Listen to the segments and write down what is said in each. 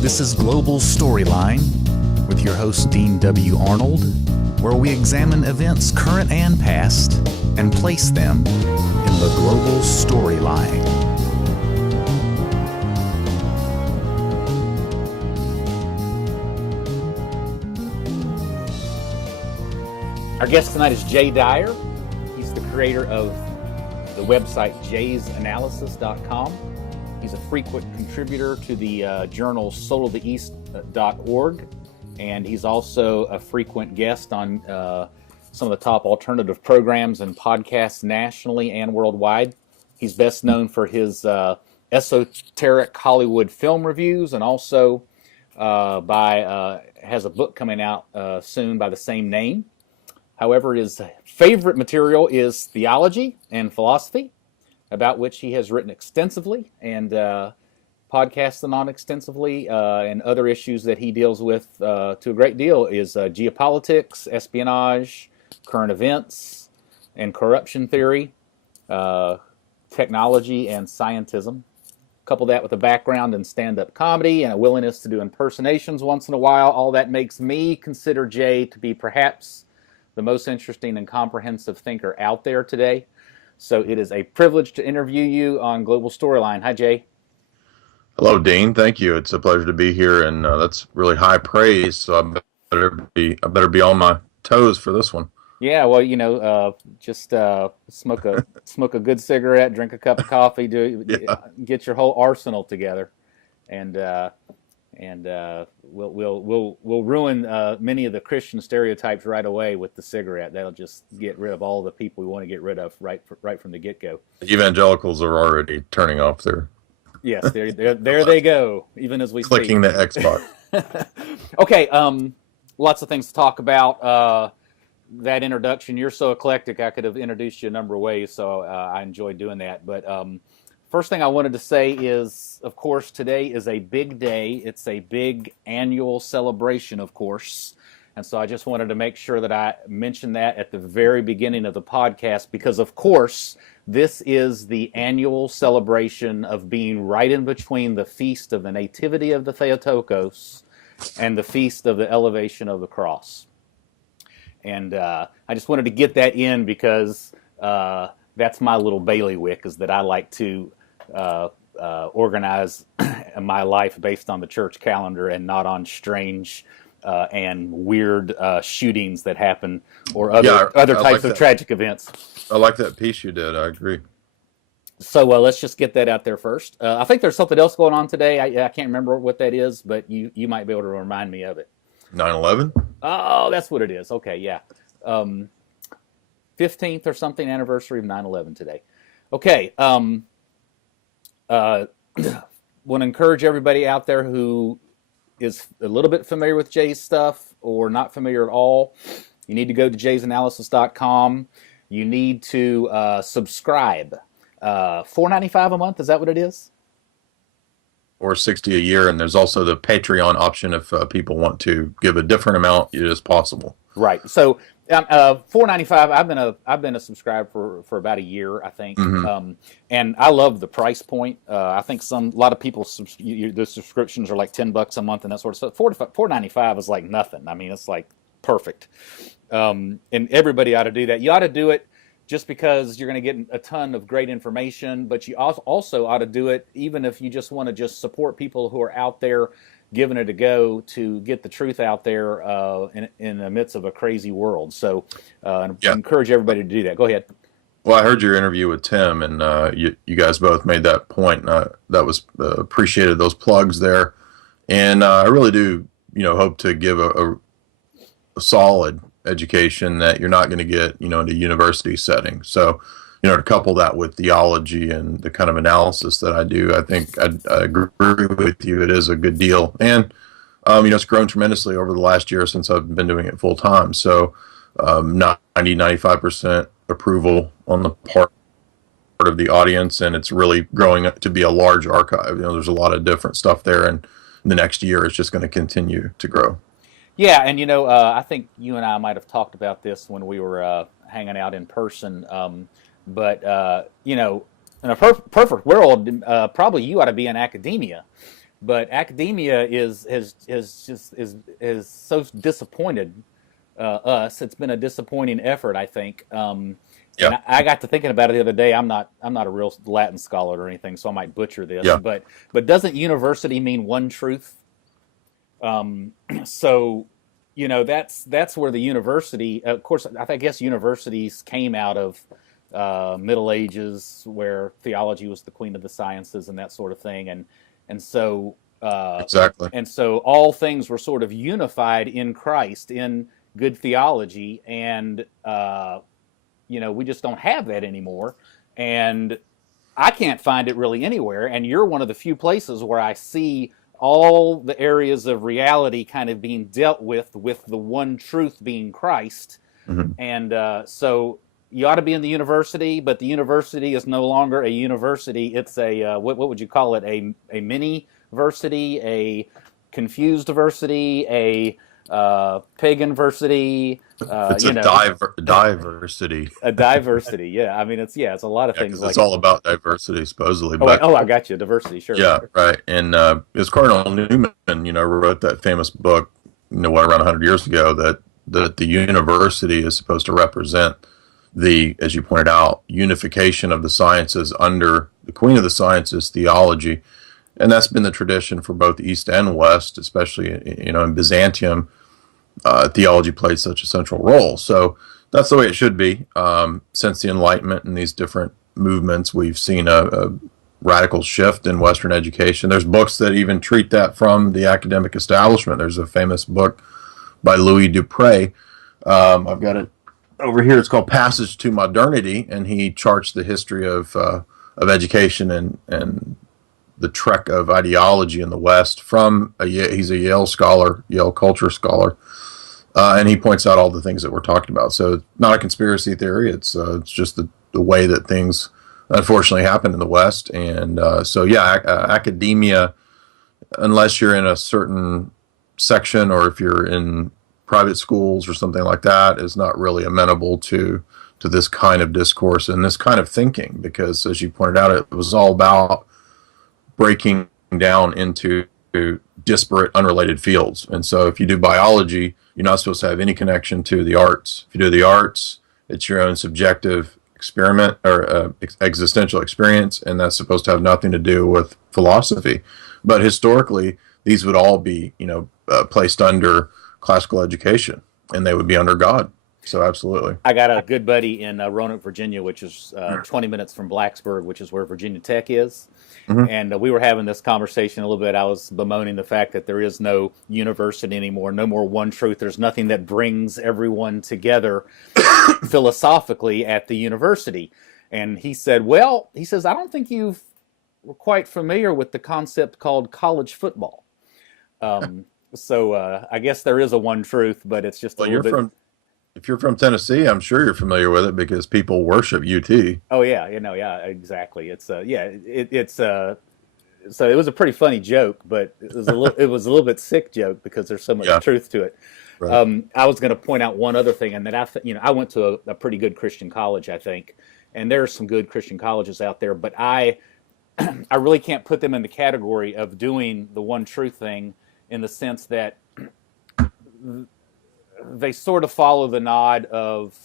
This is Global Storyline with your host Dean W. Arnold, where we examine events current and past and place them in the global storyline. Our guest tonight is Jay Dyer. He's the creator of the website jaysanalysis.com. He's a frequent contributor to the journal souloftheeast.org, and he's also a frequent guest on some of the top alternative programs and podcasts nationally and worldwide. He's best known for his esoteric Hollywood film reviews, and also has a book coming out soon by the same name. However, his favorite material is theology and philosophy, about which he has written extensively and podcasted on extensively, and other issues that he deals with to a great deal is geopolitics, espionage, current events, and corruption theory, technology, and scientism. Couple that with a background in stand-up comedy and a willingness to do impersonations once in a while. All that makes me consider Jay to be perhaps the most interesting and comprehensive thinker out there today. So it is a privilege to interview you on Global Storyline. Hi, Jay. Hello, Dean. Thank you. It's a pleasure to be here, and that's really high praise. So I better be on my toes for this one. Yeah, well, just smoke a good cigarette, drink a cup of coffee, get your whole arsenal together, and we'll ruin many of the Christian stereotypes right away with the cigarette. That'll just get rid of all the people we want to get rid of right from the get-go. Evangelicals are already turning off their... Yes, there they go, even as we clicking speak. the X button. Okay, lots of things to talk about. That introduction, you're so eclectic, I could have introduced you a number of ways, so I enjoyed doing that. But first thing I wanted to say is, of course, today is a big day. It's a big annual celebration, of course. And so I just wanted to make sure that I mentioned that at the very beginning of the podcast, because, of course, this is the annual celebration of being right in between the Feast of the Nativity of the Theotokos and the Feast of the Elevation of the Cross. And I just wanted to get that in because that's my little bailiwick, is that I like to organize my life based on the church calendar and not on strange and weird shootings that happen or other types of tragic events. I like that piece you did. I agree. So let's just get that out there first. I think there's something else going on today. I can't remember what that is, but you might be able to remind me of it. 9/11? Oh, that's what it is. Okay, yeah. 15th or something anniversary of 9/11 today. Okay. Want to encourage everybody out there who is a little bit familiar with Jay's stuff or not familiar at all. You need to go to jaysanalysis.com. You need to subscribe. $4.95 a month, is that what it is? Or $60 a year, and there's also the Patreon option if people want to give a different amount. It is possible. Right. So $4.95. I've been a subscriber for about a year, I think, and I love the price point. I think a lot of people the subscriptions are like $10 a month and that sort of stuff. $4.95 is like nothing. I mean, it's like perfect, and everybody ought to do that. You ought to do it just because you're going to get a ton of great information, but you also ought to do it even if you just want to just support people who are out there giving it a go to get the truth out there in the midst of a crazy world. So encourage everybody to do that. Go ahead. Well, I heard your interview with Tim, and you guys both made that point. That was appreciated, those plugs there. And I really do, hope to give a solid education that you're not going to get, in a university setting. So, to couple that with theology and the kind of analysis that I do, I think I agree with you. It is a good deal. And, it's grown tremendously over the last year since I've been doing it full time. So 95% approval on the part of the audience, and it's really growing to be a large archive. There's a lot of different stuff there, and the next year it's just going to continue to grow. Yeah, and I think you and I might have talked about this when we were hanging out in person. But in a perfect world, probably you ought to be in academia, but academia is so disappointed us. It's been a disappointing effort, I think. Yeah. And I got to thinking about it the other day. I'm not a real Latin scholar or anything, so I might butcher this. Yeah. But doesn't university mean one truth? So, that's where the university. Of course, I guess universities came out of Middle Ages, where theology was the queen of the sciences and that sort of thing, and so Exactly. and so all things were sort of unified in Christ, in good theology, and we just don't have that anymore. And I can't find it really anywhere. And you're one of the few places where I see all the areas of reality kind of being dealt with the one truth being Christ. Mm-hmm. And so you ought to be in the university, but the university is no longer a university. It's a what would you call it? A mini-versity, a confused versity, a pagan versity. It's a diversity. A diversity, yeah. I mean, it's a lot of things. It's all about diversity, supposedly. I got you. Diversity, sure. Yeah, sure. right. And it's Cardinal Newman, wrote that famous book, around 100 years ago, that the university is supposed to represent the, as you pointed out, unification of the sciences under the queen of the sciences, theology. And that's been the tradition for both East and West, especially, in Byzantium. Theology played such a central role. So that's the way it should be. Since the Enlightenment and these different movements, we've seen a radical shift in Western education. There's books that even treat that from the academic establishment. There's a famous book by Louis Dupré. I've got it over here. It's called Passage to Modernity, and he charts the history of education and the trek of ideology in the West from he's a Yale scholar, Yale culture scholar, and he points out all the things that we're talking about. So it's not a conspiracy theory. It's just the way that things unfortunately happen in the West. And academia, unless you're in a certain section or if you're in private schools or something like that, is not really amenable to this kind of discourse and this kind of thinking, because as you pointed out, it was all about breaking down into disparate, unrelated fields. And so if you do biology, you're not supposed to have any connection to the arts. If you do the arts, it's your own subjective experiment or existential experience, and that's supposed to have nothing to do with philosophy. But historically, these would all be, placed under classical education, and they would be under God. So absolutely. I got a good buddy in Roanoke, Virginia, which is 20 minutes from Blacksburg, which is where Virginia Tech is. Mm-hmm. And we were having this conversation a little bit. I was bemoaning the fact that there is no university anymore, no more one truth. There's nothing that brings everyone together philosophically at the university. And he said, I don't think you were quite familiar with the concept called college football. So I guess there is a one truth, but it's just a little bit... If you're from Tennessee, I'm sure you're familiar with it because people worship UT. Oh yeah, yeah, exactly. It's so it was a pretty funny joke, but it was a little bit sick joke because there's so much truth to it. Right. I was going to point out one other thing, and that I went to a pretty good Christian college, I think, and there are some good Christian colleges out there, but I really can't put them in the category of doing the one truth thing, in the sense that they sort of follow the nod of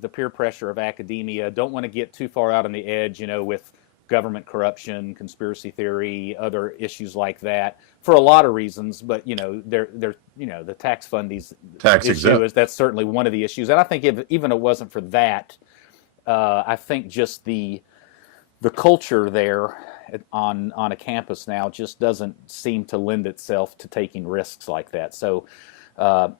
the peer pressure of academia, don't want to get too far out on the edge, with government corruption, conspiracy theory, other issues like that, for a lot of reasons. But they're the tax fundies issue that's certainly one of the issues. And I think even it wasn't for that, I think just the culture there on a campus now just doesn't seem to lend itself to taking risks like that. So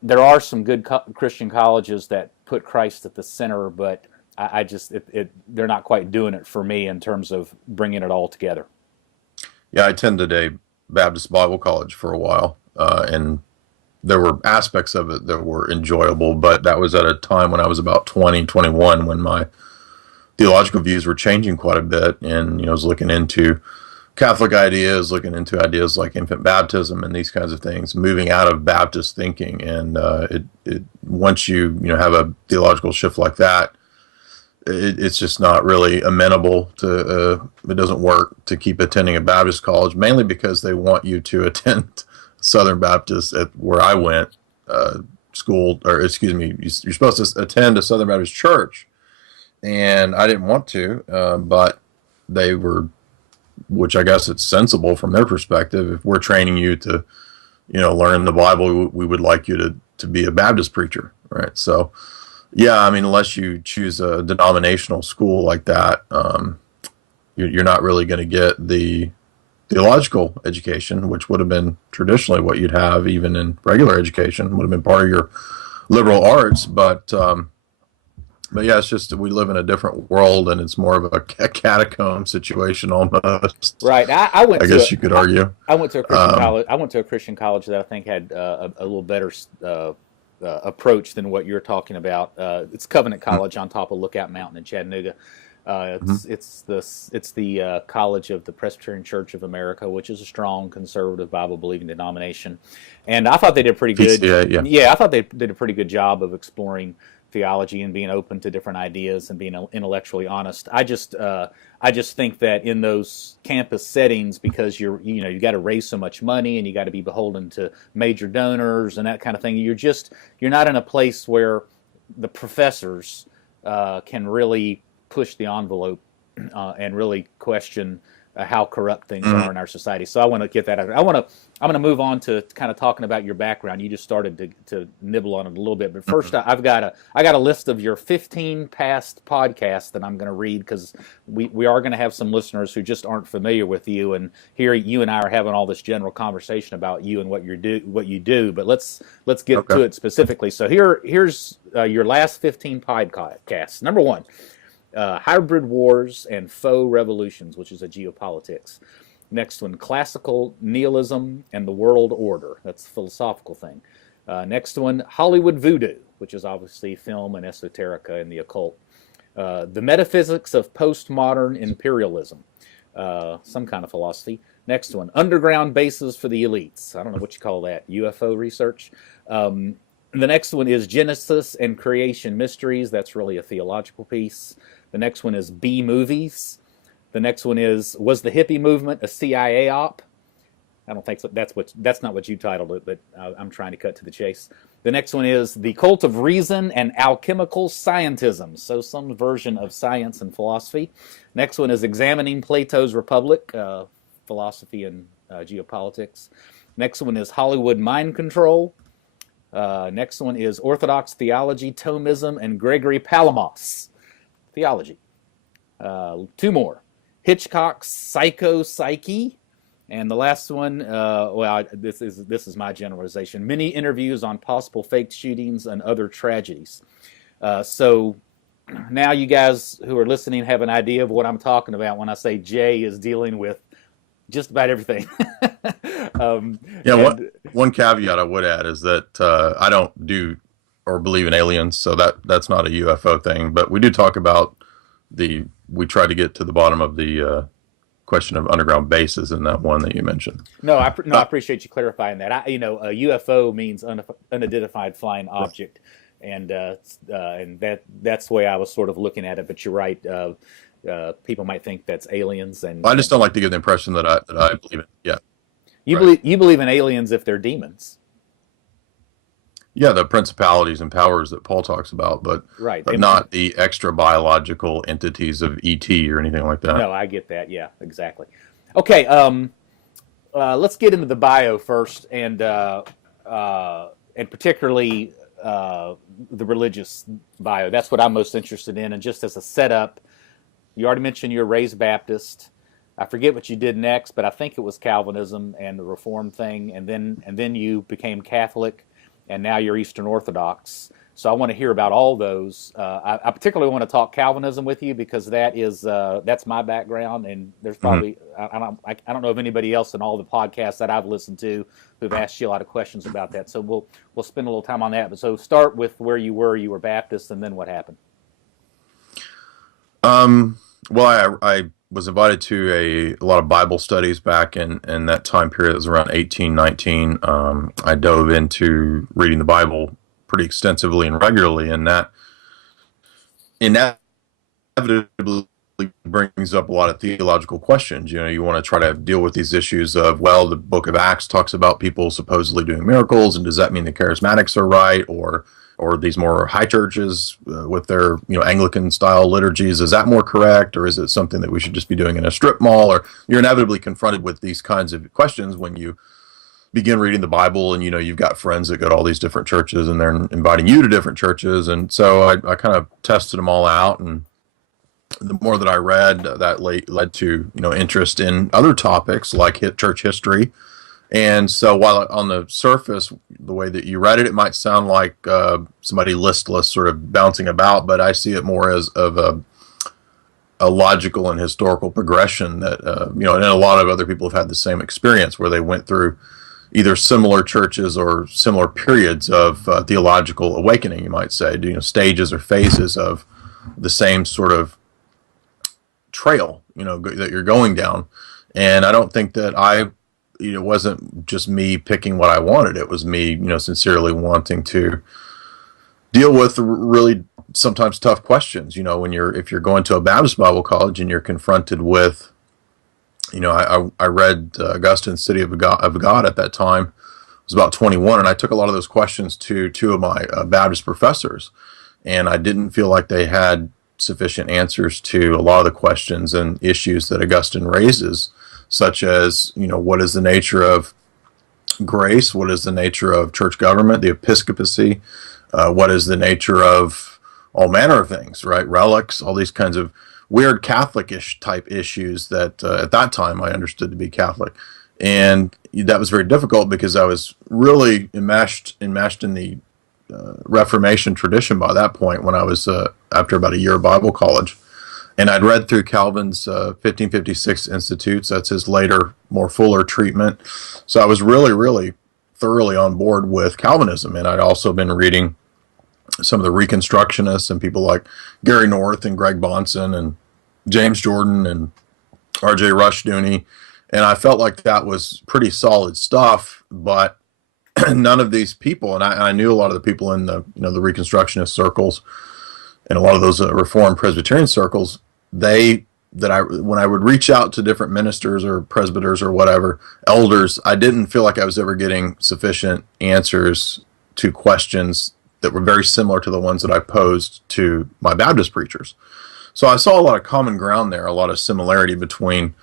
there are some good Christian colleges that put Christ at the center, but they're not quite doing it for me in terms of bringing it all together. Yeah, I attended a Baptist Bible college for a while, and there were aspects of it that were enjoyable, but that was at a time when I was about 20, 21, when my theological views were changing quite a bit, and I was looking into Catholic ideas, looking into ideas like infant baptism and these kinds of things, moving out of Baptist thinking. And once you have a theological shift like that, it's just not really amenable to. It doesn't work to keep attending a Baptist college, mainly because they want you to attend Southern Baptist at where I went school, or excuse me, you're supposed to attend a Southern Baptist church, and I didn't want to, but they were, which I guess it's sensible from their perspective. If we're training you to, learn the Bible, we would like you to be a Baptist preacher, right? So, yeah, I mean, unless you choose a denominational school like that, you're not really going to get the theological education, which would have been traditionally what you'd have even in regular education, would have been part of your liberal arts. But yeah, it's just we live in a different world, and it's more of a catacomb situation almost. Right. I guess you could argue. I went to a Christian college. I went to a Christian college that I think had a little better approach than what you're talking about. It's Covenant College on top of Lookout Mountain in Chattanooga. It's the college of the Presbyterian Church of America, which is a strong conservative Bible believing denomination, and I thought they did pretty good. PCA, yeah, I thought they did a pretty good job of exploring theology and being open to different ideas and being intellectually honest. I just think that in those campus settings, because you got to raise so much money and you got to be beholden to major donors and that kind of thing, you're not in a place where the professors can really push the envelope and really question how corrupt things are in our society. So I want to get that out. I'm going to move on to kind of talking about your background. You just started to nibble on it a little bit, but first I got a list of your 15 past podcasts that I'm going to read, because we are going to have some listeners who just aren't familiar with you, and here you and I are having all this general conversation about you and what you do. But let's get to it specifically. So here's your last 15 podcasts. Number 1. Hybrid Wars and Faux Revolutions, which is a geopolitics. Next one, Classical Nihilism and the World Order. That's a philosophical thing. Next one, Hollywood Voodoo, which is obviously film and esoterica and the occult. The Metaphysics of Postmodern Imperialism, some kind of philosophy. Next one, Underground Bases for the Elites. I don't know what you call that, UFO research. The next one is Genesis and Creation Mysteries. That's really a theological piece. The next one is B Movies. The next one is, Was the Hippie Movement a CIA op? I don't think so. That's not what you titled it, but I'm trying to cut to the chase. The next one is The Cult of Reason and Alchemical Scientism. So some version of science and philosophy. Next one is Examining Plato's Republic, philosophy and geopolitics. Next one is Hollywood Mind Control. Next one is Orthodox Theology, Thomism, and Gregory Palamas. Theology. 2 more. Hitchcock's Psycho-Psyche. And the last one, this is my generalization. Many interviews on possible fake shootings and other tragedies. So now you guys who are listening have an idea of what I'm talking about when I say Jay is dealing with just about everything. One caveat I would add is that I don't do or believe in aliens, so that's not a UFO thing. But we do talk about we try to get to the bottom of the question of underground bases in that one that you mentioned. I appreciate you clarifying that. A UFO means unidentified flying object, and that's the way I was sort of looking at it. But you're right. People might think that's aliens, and I just don't like to give the impression that I believe it. Yeah, you believe in aliens if they're demons. Yeah, the principalities and powers that Paul talks about, but not the extra biological entities of ET or anything like that. No, I get that. Yeah, exactly. Okay, let's get into the bio first, and particularly the religious bio. That's what I'm most interested in. And just as a setup, you already mentioned you're raised Baptist. I forget what you did next, but I think it was Calvinism and the Reformed thing, and then you became Catholic. And now you're Eastern Orthodox. So I want to hear about all those. I particularly want to talk Calvinism with you because that's my background, and there's probably I don't know of anybody else in all the podcasts that I've listened to who've asked you a lot of questions about that. So we'll spend a little time on that. But so start with where you were. You were Baptist, and then what happened? Well, I was invited to a lot of Bible studies back in that time period. It was around 1819. I dove into reading the Bible pretty extensively and regularly, and that inevitably brings up a lot of theological questions. You want to try to deal with these issues of, well, the book of Acts talks about people supposedly doing miracles, and does that mean the Charismatics are right, or these more high churches with their Anglican style liturgies, is that more correct, or is it something that we should just be doing in a strip mall? Or you're inevitably confronted with these kinds of questions when you begin reading the Bible, and you've got friends that go to all these different churches, and they're inviting you to different churches. And so I kind of tested them all out, and the more that I read, that led to interest in other topics like church history. And so while on the surface, the way that you read it, it might sound like somebody listless sort of bouncing about, but I see it more as of a logical and historical progression that, and a lot of other people have had the same experience where they went through either similar churches or similar periods of theological awakening, you might say, stages or phases of the same sort of trail, that you're going down. And I don't think that it wasn't just me picking what I wanted. It was me, sincerely wanting to deal with really sometimes tough questions. If you're going to a Baptist Bible college and you're confronted with, I read Augustine's City of God at that time. I was about 21, and I took a lot of those questions to two of my Baptist professors, and I didn't feel like they had sufficient answers to a lot of the questions and issues that Augustine raises, such as, what is the nature of grace? What is the nature of church government, the episcopacy? What is the nature of all manner of things, right? Relics, all these kinds of weird Catholic-ish type issues that at that time I understood to be Catholic. And that was very difficult because I was really enmeshed in the Reformation tradition by that point when I was, after about a year of Bible college. And I'd read through Calvin's 1556 Institutes. That's his later, more fuller treatment. So I was really, really thoroughly on board with Calvinism. And I'd also been reading some of the Reconstructionists and people like Gary North and Greg Bonson and James Jordan and R.J. Rushdoony. And I felt like that was pretty solid stuff, but none of these people, and I knew a lot of the people in the the Reconstructionist circles and a lot of those Reformed Presbyterian circles, when I would reach out to different ministers or presbyters or whatever, elders, I didn't feel like I was ever getting sufficient answers to questions that were very similar to the ones that I posed to my Baptist preachers. So I saw a lot of common ground there, a lot of similarity between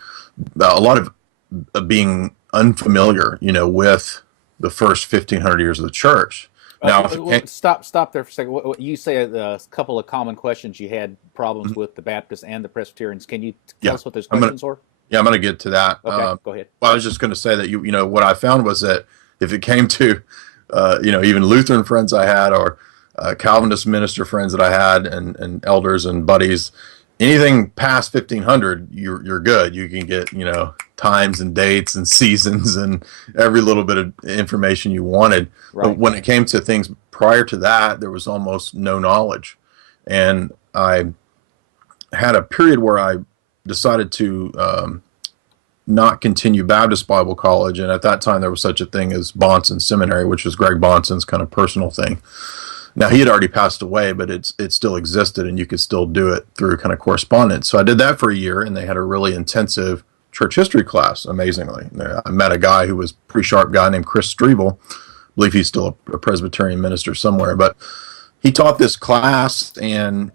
a lot of being unfamiliar, with the first 1,500 years of the church. Now, stop there for a second. What you say a couple of common questions you had problems with the Baptists and the Presbyterians. Can you tell us what those questions were? Yeah, I'm going to get to that. Okay, go ahead. Well, I was just going to say that what I found was that if it came to even Lutheran friends I had or Calvinist minister friends that I had and elders and buddies, anything past 1,500, you're good. You can get times and dates and seasons and every little bit of information you wanted. Right. But when it came to things prior to that, there was almost no knowledge. And I had a period where I decided to not continue Baptist Bible College, and at that time there was such a thing as Bonson Seminary, which was Greg Bonson's kind of personal thing. Now, he had already passed away, but it still existed, and you could still do it through kind of correspondence. So I did that for a year, and they had a really intensive church history class, amazingly. I met a guy who was a pretty sharp guy named Chris Strevel. I believe he's still a Presbyterian minister somewhere. But he taught this class, and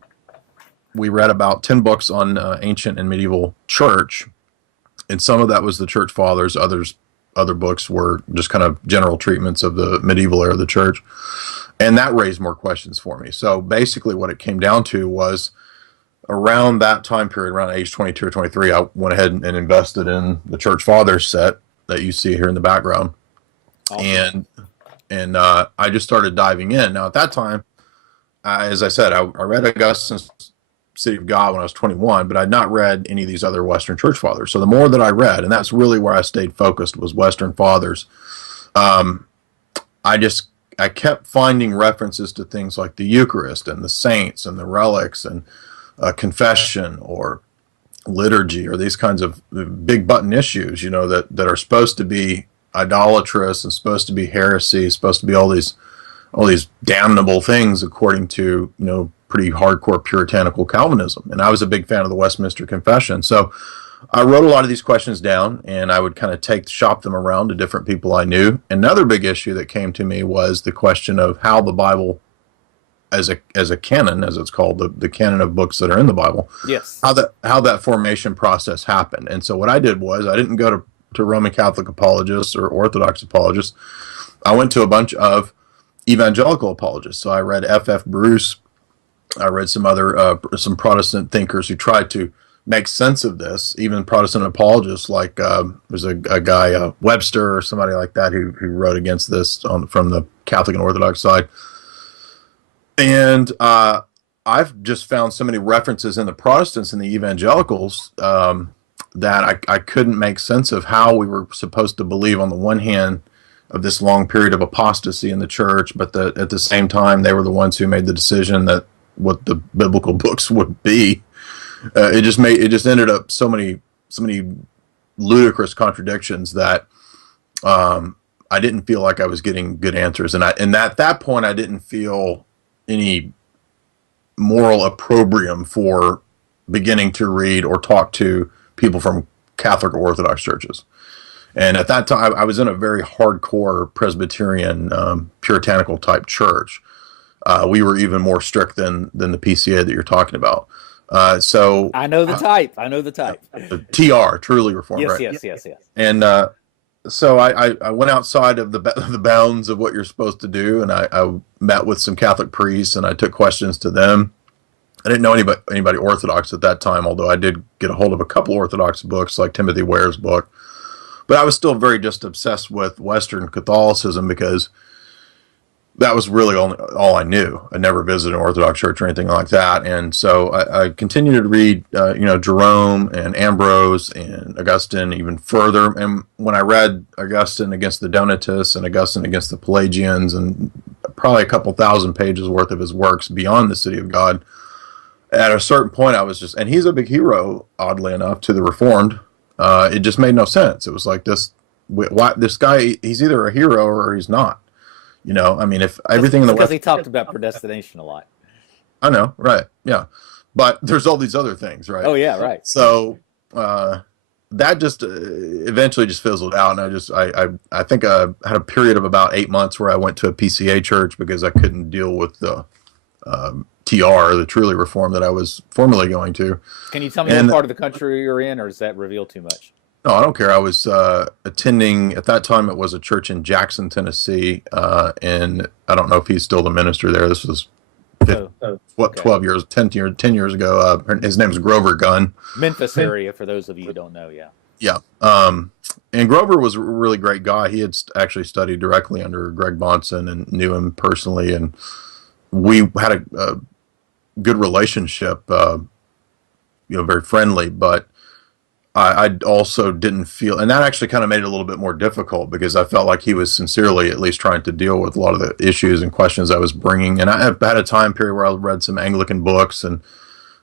we read about 10 books on ancient and medieval church, and some of that was the church fathers. Other books were just kind of general treatments of the medieval era of the church. And that raised more questions for me. So basically what it came down to was around that time period, around age 22 or 23, I went ahead and invested in the Church Fathers set that you see here in the background. Awesome. And I just started diving in. Now, at that time, as I said, I read Augustine's City of God when I was 21, but I'd not read any of these other Western Church Fathers. So the more that I read, and that's really where I stayed focused, was Western Fathers, I kept finding references to things like the Eucharist and the saints and the relics and confession or liturgy or these kinds of big button issues, that are supposed to be idolatrous and supposed to be heresy, supposed to be all these damnable things according to, pretty hardcore puritanical Calvinism. And I was a big fan of the Westminster Confession. So I wrote a lot of these questions down, and I would kind of shop them around to different people I knew. Another big issue that came to me was the question of how the Bible, as a canon, as it's called, the canon of books that are in the Bible, yes, how that formation process happened. And so what I did was I didn't go to Roman Catholic apologists or Orthodox apologists. I went to a bunch of evangelical apologists. So I read F.F. Bruce. I read some other some Protestant thinkers who tried to make sense of this, even Protestant apologists like there's a guy, Webster or somebody like that, who wrote against this from the Catholic and Orthodox side. And I've just found so many references in the Protestants and the evangelicals that I couldn't make sense of how we were supposed to believe, on the one hand, of this long period of apostasy in the church, but at the same time, they were the ones who made the decision that what the biblical books would be. It just ended up so many ludicrous contradictions that I didn't feel like I was getting good answers, and at that point I didn't feel any moral opprobrium for beginning to read or talk to people from Catholic or Orthodox churches. And at that time I was in a very hardcore Presbyterian puritanical type church. We were even more strict than the PCA that you're talking about. So I know the type. The TR, truly reformed. Yes, right? yes. And so I went outside of the bounds of what you're supposed to do, and I met with some Catholic priests, and I took questions to them. I didn't know anybody Orthodox at that time, although I did get a hold of a couple Orthodox books, like Timothy Ware's book. But I was still very just obsessed with Western Catholicism because that was really all I knew. I never visited an Orthodox church or anything like that. And so I continued to read, Jerome and Ambrose and Augustine even further. And when I read Augustine against the Donatists and Augustine against the Pelagians, and probably a couple thousand pages worth of his works beyond the City of God, at a certain point I was just, and he's a big hero, oddly enough, to the Reformed. It just made no sense. It was like this guy, he's either a hero or he's not. I mean, if everything in the because he talked about predestination a lot. I know, right? Yeah, but there's all these other things, right? Oh yeah, right. So that just eventually just fizzled out, and I think I had a period of about 8 months where I went to a PCA church because I couldn't deal with the TR, the truly reformed that I was formerly going to. Can you tell me what part of the country you're in, or does that reveal too much? No, I don't care. I was attending, at that time, it was a church in Jackson, Tennessee, and I don't know if he's still the minister there. This was 12 years, 10 years ago. His name's Grover Gunn. Memphis area, for those of you who don't know, yeah. Yeah. And Grover was a really great guy. He had actually studied directly under Greg Bonson and knew him personally, and we had a good relationship, very friendly, but I also didn't feel, and that actually kind of made it a little bit more difficult because I felt like he was sincerely at least trying to deal with a lot of the issues and questions I was bringing. And I had a time period where I read some Anglican books and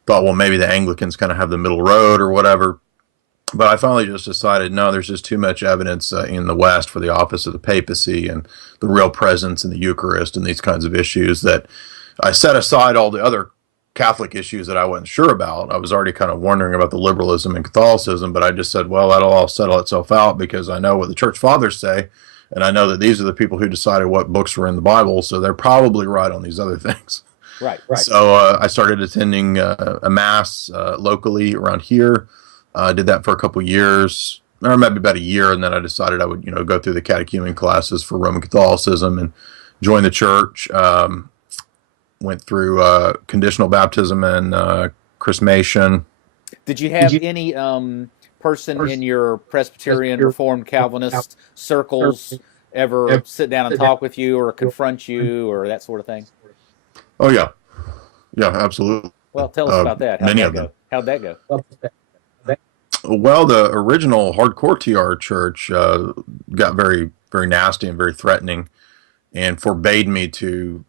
thought, well, maybe the Anglicans kind of have the middle road or whatever. But I finally just decided, no, there's just too much evidence in the West for the office of the papacy and the real presence in the Eucharist and these kinds of issues, that I set aside all the other Catholic issues that I wasn't sure about. I was already kind of wondering about the liberalism and Catholicism, but I just said, well, that'll all settle itself out because I know what the church fathers say, and I know that these are the people who decided what books were in the Bible, so they're probably right on these other things. Right. So I started attending a Mass locally around here. I did that for a couple years, or maybe about a year, and then I decided I would, go through the catechumen classes for Roman Catholicism and join the church. Went through conditional baptism and chrismation. Did you have any person in your Presbyterian-Reformed Calvinist circles ever sit down and talk with you or confront you or that sort of thing? Oh, yeah. Yeah, absolutely. Well, tell us about that. How'd that go? Well, the original hardcore TR church got very, very nasty and very threatening and forbade me to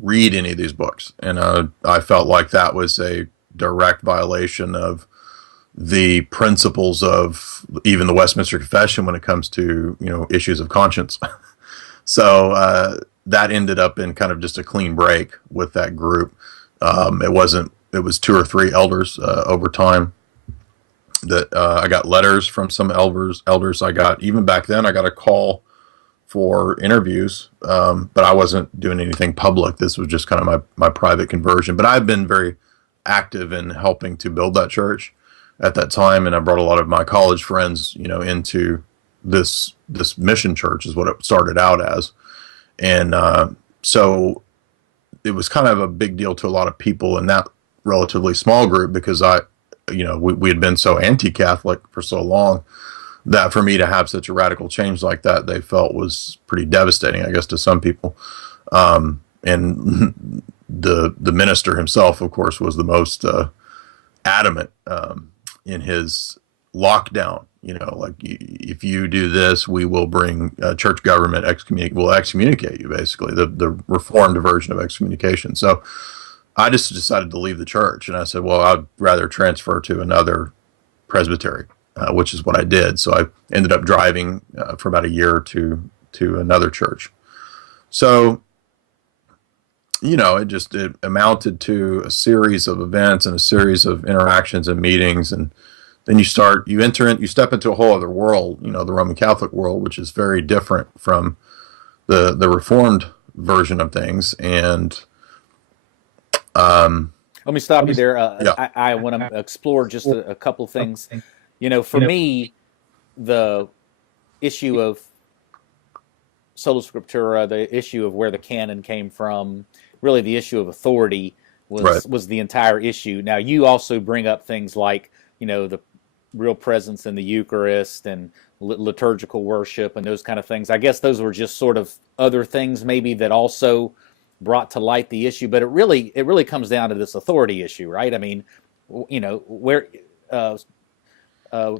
read any of these books. And I felt like that was a direct violation of the principles of even the Westminster Confession when it comes to, issues of conscience. So that ended up in kind of just a clean break with that group. It was 2 or 3 elders over time that I got letters from some elders. I got, even back then, I got a call for interviews, but I wasn't doing anything public. This was just kind of my private conversion. But I've been very active in helping to build that church at that time, and I brought a lot of my college friends, into this mission church is what it started out as, and so it was kind of a big deal to a lot of people in that relatively small group because we had been so anti-Catholic for so long that for me to have such a radical change like that, they felt was pretty devastating, I guess, to some people. And the minister himself, of course, was the most adamant in his lockdown. Like, if you do this, we will bring church government will excommunicate you, basically, the reformed version of excommunication. So I just decided to leave the church, and I said, well, I'd rather transfer to another presbytery. Which is what I did. So I ended up driving for about a year to another church. So, it amounted to a series of events and a series of interactions and meetings. And then you step into a whole other world, the Roman Catholic world, which is very different from the Reformed version of things. And let me stop you there. Yeah. I want to explore just a couple things. For me, the issue of sola scriptura, the issue of where the canon came from, really the issue of authority was the entire issue. Now, you also bring up things like, the real presence in the Eucharist and liturgical worship and those kind of things. I guess those were just sort of other things maybe that also brought to light the issue. But it really comes down to this authority issue, right? I mean, where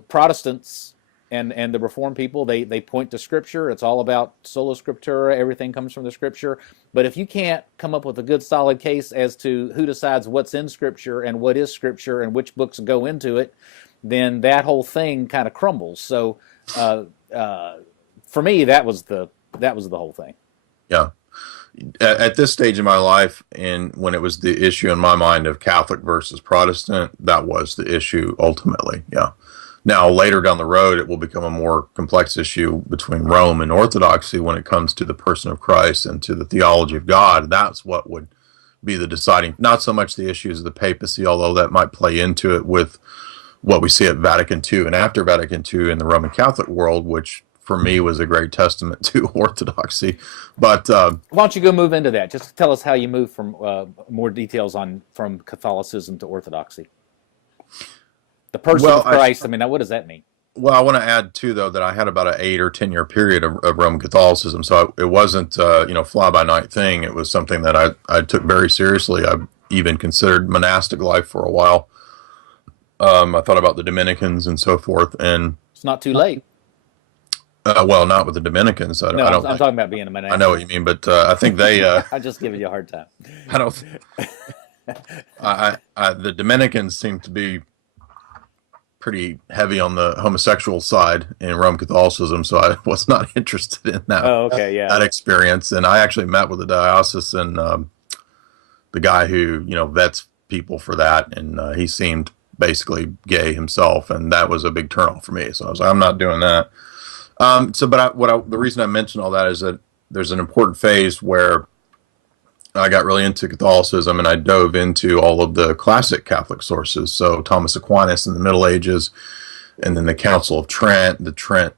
Protestants and the Reformed people, they point to Scripture. It's all about sola scriptura. Everything comes from the Scripture. But if you can't come up with a good solid case as to who decides what's in Scripture and what is Scripture and which books go into it, then that whole thing kind of crumbles. So for me, that was the whole thing. Yeah. At this stage in my life, and when it was the issue in my mind of Catholic versus Protestant, that was the issue ultimately. Yeah. Now, later down the road, it will become a more complex issue between Rome and Orthodoxy when it comes to the person of Christ and to the theology of God. That's what would be the deciding, not so much the issues of the papacy, although that might play into it with what we see at Vatican II and after Vatican II in the Roman Catholic world, which for me was a great testament to Orthodoxy. But why don't you go move into that? Just tell us how you moved from more details from Catholicism to Orthodoxy. The person of Christ. What does that mean? Well, I want to add too, though, that I had about an 8 or 10 year period of Roman Catholicism, so it wasn't fly by night thing. It was something that I took very seriously. I even considered monastic life for a while. I thought about the Dominicans and so forth, and it's not too late. Well, not with the Dominicans. I'm talking about being a monastic. I know what you mean, but I think they. I'm just giving you a hard time. I don't. The Dominicans seem to be pretty heavy on the homosexual side in Roman Catholicism, so I was not interested in that. Oh, okay, yeah. That experience, and I actually met with the diocesan, the guy who vets people for that, and he seemed basically gay himself, and that was a big turnoff for me. So I was like, I'm not doing that. The reason I mentioned all that is that there's an important phase where I got really into Catholicism, and I dove into all of the classic Catholic sources. So Thomas Aquinas in the Middle Ages, and then the Council of Trent. Trent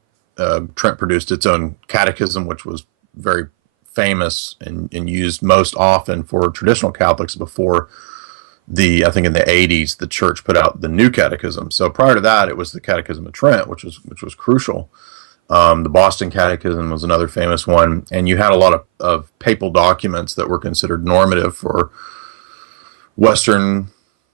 produced its own catechism, which was very famous and used most often for traditional Catholics before I think in the 80s, the church put out the new catechism. So prior to that, it was the Catechism of Trent, which was crucial. The Boston Catechism was another famous one, and you had a lot of papal documents that were considered normative for Western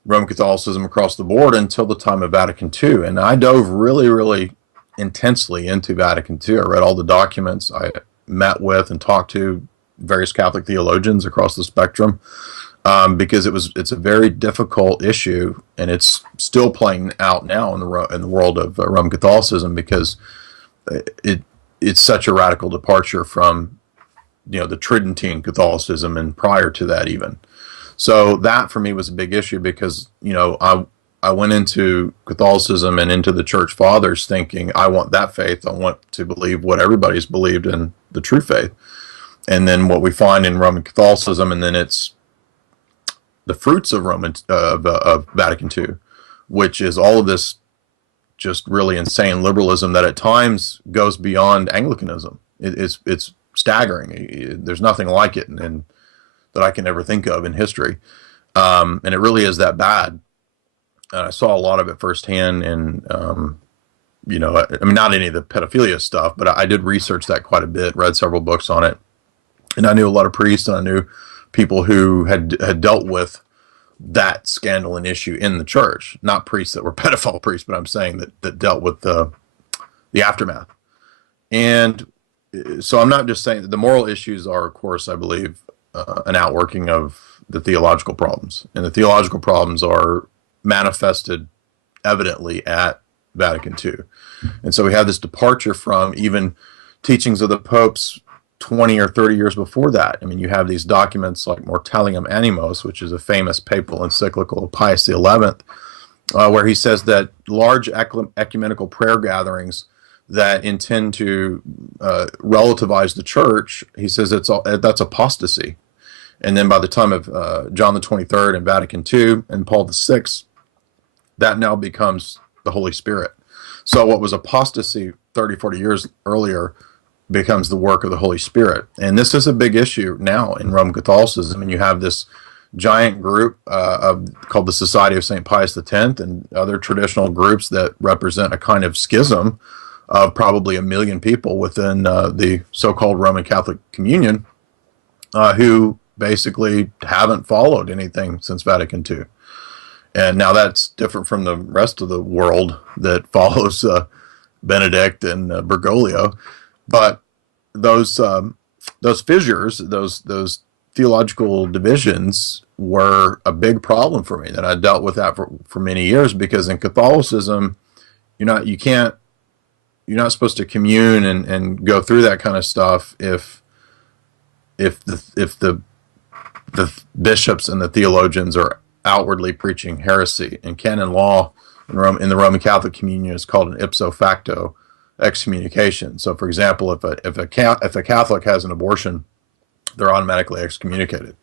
Roman Catholicism across the board until the time of Vatican II. And I dove really, really intensely into Vatican II. I read all the documents. I met with and talked to various Catholic theologians across the spectrum because it's a very difficult issue, and it's still playing out now in the world of Roman Catholicism because it's such a radical departure from the Tridentine Catholicism and prior to that even. So that for me was a big issue because, I went into Catholicism and into the church fathers thinking, I want that faith. I want to believe what everybody's believed in, the true faith. And then what we find in Roman Catholicism, and then it's the fruits of of Vatican II, which is all of this just really insane liberalism that at times goes beyond Anglicanism. It's staggering. There's nothing like it and that I can ever think of in history. And it really is that bad. I saw a lot of it firsthand in, not any of the pedophilia stuff, but I did research that quite a bit, read several books on it. And I knew a lot of priests, and I knew people who had dealt with that scandal and issue in the church. Not priests that were pedophile priests, but I'm saying that dealt with the aftermath. And so I'm not just saying that the moral issues are, of course, I believe, an outworking of the theological problems. And the theological problems are manifested evidently at Vatican II. And so we have this departure from even teachings of the popes 20 or 30 years before that. I mean, you have these documents like Mortalium Animos, which is a famous papal encyclical of Pius XI, where he says that large ecumenical prayer gatherings that intend to relativize the church, he says that's apostasy. And then by the time of John the 23rd and Vatican II and Paul VI, that now becomes the Holy Spirit. So what was apostasy 30, 40 years earlier becomes the work of the Holy Spirit. And this is a big issue now in Roman Catholicism. And you have this giant group called the Society of St. Pius X and other traditional groups that represent a kind of schism of probably 1 million people within the so-called Roman Catholic Communion who basically haven't followed anything since Vatican II. And now that's different from the rest of the world that follows Benedict and Bergoglio. But those fissures, those theological divisions were a big problem for me. That I dealt with that for many years, because in Catholicism, you're not supposed to commune and go through that kind of stuff if the bishops and the theologians are outwardly preaching heresy. And canon law in the Roman Catholic Communion is called an ipso facto excommunication. So, for example, if a Catholic has an abortion, they're automatically excommunicated.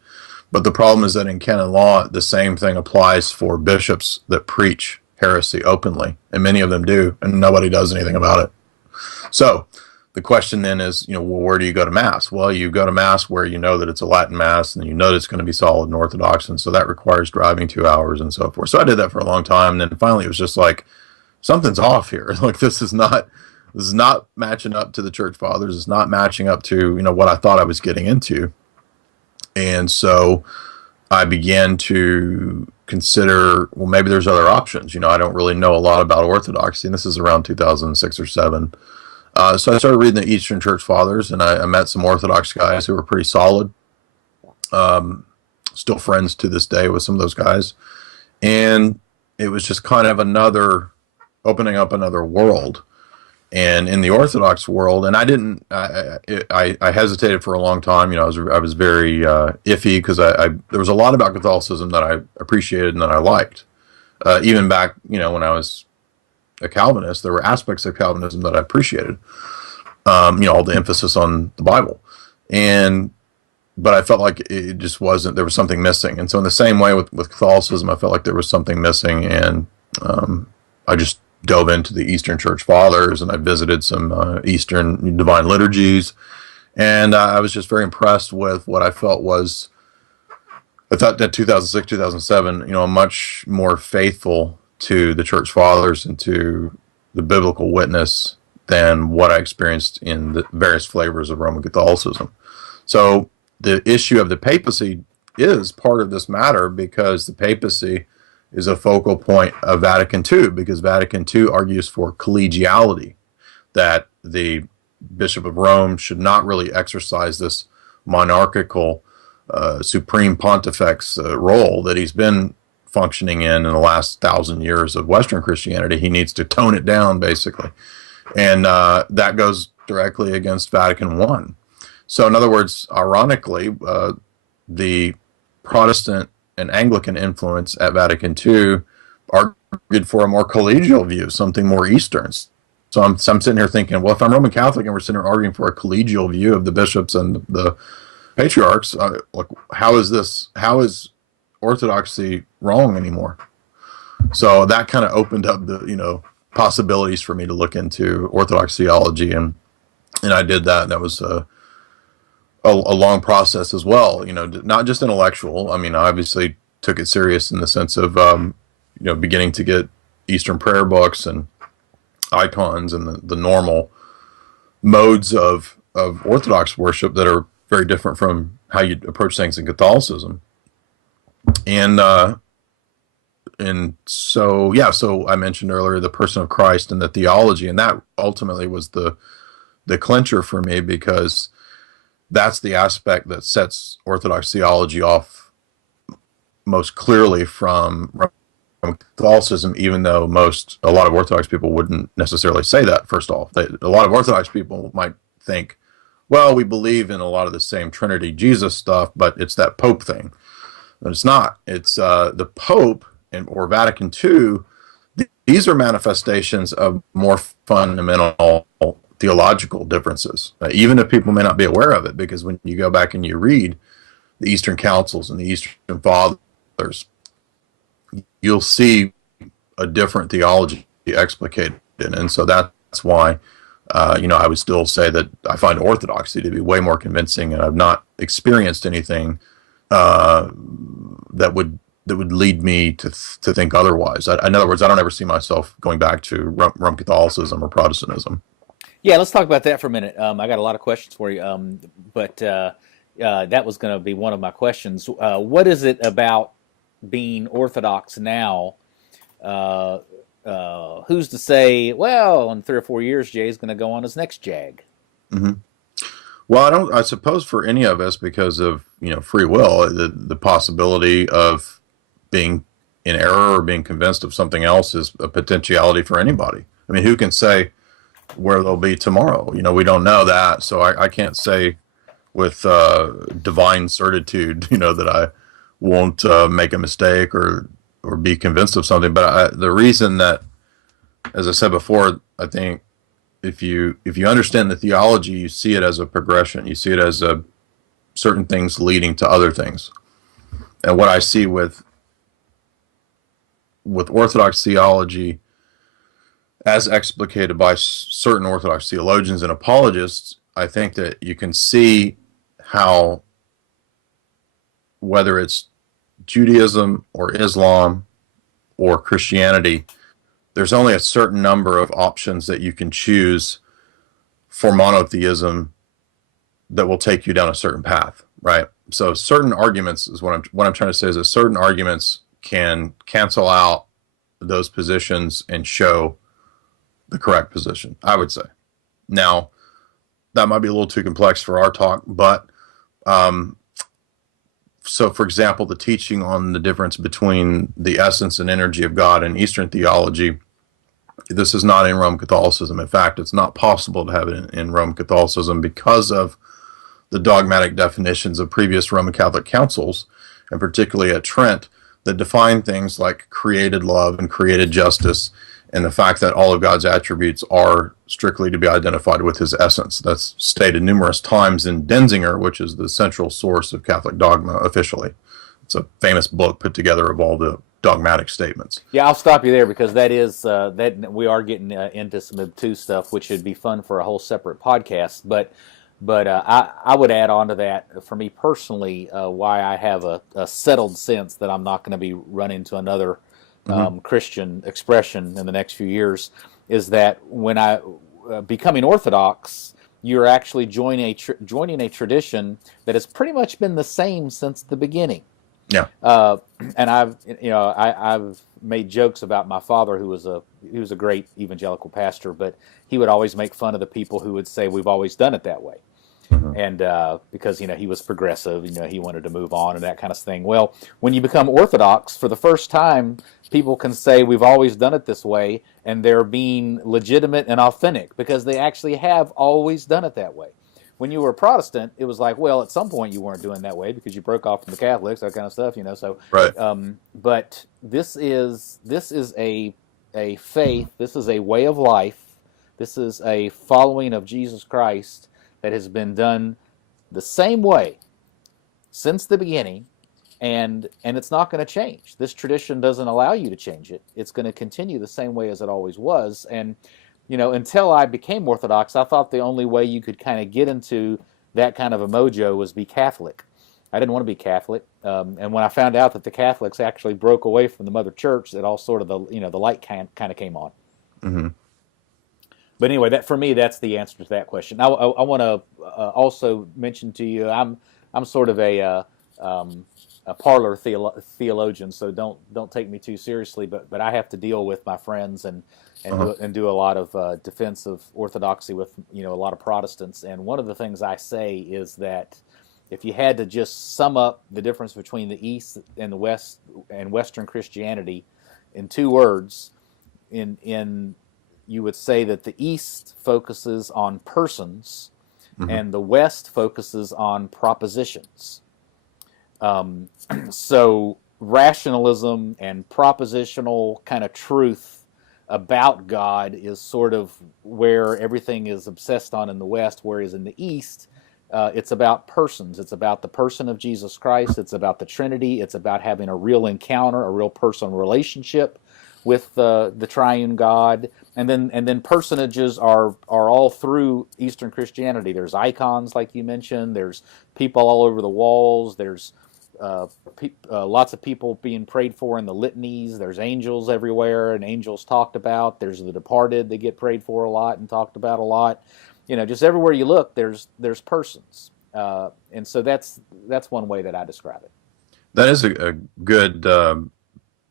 But the problem is that in canon law, the same thing applies for bishops that preach heresy openly, and many of them do, and nobody does anything about it. So the question then is, well, where do you go to Mass? Well, you go to Mass where you know that it's a Latin Mass and you know that it's going to be solid and Orthodox, and so that requires driving 2 hours and so forth. So I did that for a long time, and then finally it was just like, something's off here. Like, this is not matching up to the Church Fathers. It's not matching up to what I thought I was getting into. And so I began to consider, well, maybe there's other options. I don't really know a lot about Orthodoxy, and this is around 2006 or 7. So I started reading the Eastern Church Fathers, and I met some Orthodox guys who were pretty solid. Still friends to this day with some of those guys. And it was just kind of opening up another world. And in the Orthodox world, and I hesitated for a long time. I was very iffy, because there was a lot about Catholicism that I appreciated and that I liked. Even back, when I was a Calvinist, there were aspects of Calvinism that I appreciated. All the emphasis on the Bible, but I felt like it just wasn't. There was something missing, and so in the same way with Catholicism, I felt like there was something missing, and I just dove into the Eastern Church Fathers, and I visited some Eastern divine liturgies, and I was just very impressed with what I felt was. I thought that 2006, 2007, much more faithful to the Church Fathers and to the biblical witness than what I experienced in the various flavors of Roman Catholicism. So the issue of the papacy is part of this matter, because the papacy is a focal point of Vatican II, because Vatican II argues for collegiality, that the Bishop of Rome should not really exercise this monarchical supreme pontifex role that he's been functioning in the last 1,000 years of Western Christianity. He needs to tone it down, basically. And that goes directly against Vatican I. So in other words, ironically, the Protestant and Anglican influence at Vatican II argued for a more collegial view, something more Eastern. So I'm sitting here thinking, well, if I'm Roman Catholic and we're sitting here arguing for a collegial view of the bishops and the patriarchs, like how is Orthodoxy wrong anymore? So that kind of opened up the possibilities for me to look into Orthodox theology, and I did that. That was a long process as well. Not just intellectual. I mean, I obviously took it serious in the sense of beginning to get Eastern prayer books and icons and the normal modes of Orthodox worship that are very different from how you approach things in Catholicism. And so I mentioned earlier the person of Christ and the theology, and that ultimately was the clincher for me, because that's the aspect that sets Orthodox theology off most clearly from Catholicism, even though a lot of Orthodox people wouldn't necessarily say that. First off, a lot of Orthodox people might think, well, we believe in a lot of the same Trinity Jesus stuff, but it's that Pope thing. And it's not. It's the Pope or Vatican II. These are manifestations of more fundamental theological differences, even if people may not be aware of it, because when you go back and you read the Eastern Councils and the Eastern Fathers, you'll see a different theology explicated. And so that's why, I would still say that I find Orthodoxy to be way more convincing, and I've not experienced anything that would lead me to think otherwise. In other words, I don't ever see myself going back to Roman Catholicism or Protestantism. Yeah, let's talk about that for a minute. I got a lot of questions for you, but that was going to be one of my questions. What is it about being Orthodox now? Who's to say, well, in 3 or 4 years, Jay's going to go on his next jag? Mm-hmm. Well, I suppose for any of us, because of free will, the possibility of being in error or being convinced of something else is a potentiality for anybody. I mean, who can say where they'll be tomorrow? We don't know that, so I can't say with divine certitude, that I won't make a mistake or be convinced of something. But the reason that, as I said before, I think if you understand the theology, you see it as a progression. You see it as certain things leading to other things. And what I see with Orthodox theology, as explicated by certain Orthodox theologians and apologists, I think that you can see how, whether it's Judaism or Islam or Christianity, there's only a certain number of options that you can choose for monotheism that will take you down a certain path, right? So certain arguments is what I'm trying to say is that certain arguments can cancel out those positions and show the correct position, I would say. Now, that might be a little too complex for our talk, but so, for example, the teaching on the difference between the essence and energy of God in Eastern theology, this is not in Roman Catholicism. In fact, it's not possible to have it in Roman Catholicism because of the dogmatic definitions of previous Roman Catholic councils, and particularly at Trent, that define things like created love and created justice, and the fact that all of God's attributes are strictly to be identified with his essence. That's stated numerous times in Denzinger, which is the central source of Catholic dogma officially. It's a famous book put together of all the dogmatic statements. Yeah, I'll stop you there, because that is that we are getting into some obtuse stuff, which would be fun for a whole separate podcast. But I would add on to that, for me personally, why I have a settled sense that I'm not going to be running to another Christian expression in the next few years, is that when I becoming Orthodox, you're actually joining a tradition that has pretty much been the same since the beginning. Yeah. And I've made jokes about my father, who was a great evangelical pastor, but he would always make fun of the people who would say we've always done it that way. And because he was progressive, he wanted to move on and that kind of thing. Well, when you become Orthodox, for the first time, people can say we've always done it this way, and they're being legitimate and authentic because they actually have always done it that way. when you were a Protestant, it was like, well, at some point you weren't doing that way because you broke off from the Catholics, that kind of stuff, So, Right. But this is a faith. This is a way of life. This is a following of Jesus Christ that has been done the same way since the beginning, and it's not going to change. This tradition doesn't allow you to change it. It's going to continue the same way as it always was. And until I became Orthodox, I thought the only way you could kind of get into that kind of a mojo was be Catholic. I didn't want to be Catholic, and when I found out that the Catholics actually broke away from the Mother Church, that all sort of the light kind of came on. Mm-hmm. But anyway, that for me, that's the answer to that question. I want to also mention to you, I'm sort of a parlor theologian, so don't take me too seriously. But I have to deal with my friends and do a lot of defense of orthodoxy with a lot of Protestants. And one of the things I say is that if you had to just sum up the difference between the East and the West and Western Christianity in two words, you would say that the East focuses on persons, mm-hmm. and the West focuses on propositions. So rationalism and propositional kind of truth about God is sort of where everything is obsessed on in the West, whereas in the East, it's about persons. It's about the person of Jesus Christ. It's about the Trinity. It's about having a real encounter, a real personal relationship with the triune God. And then personages are all through Eastern Christianity. There's icons, like you mentioned. There's people all over the walls. There's lots of people being prayed for in the litanies. There's angels everywhere, and angels talked about. There's the departed that get prayed for a lot and talked about a lot. Just everywhere you look, there's persons, and so that's one way that I describe it. That is a good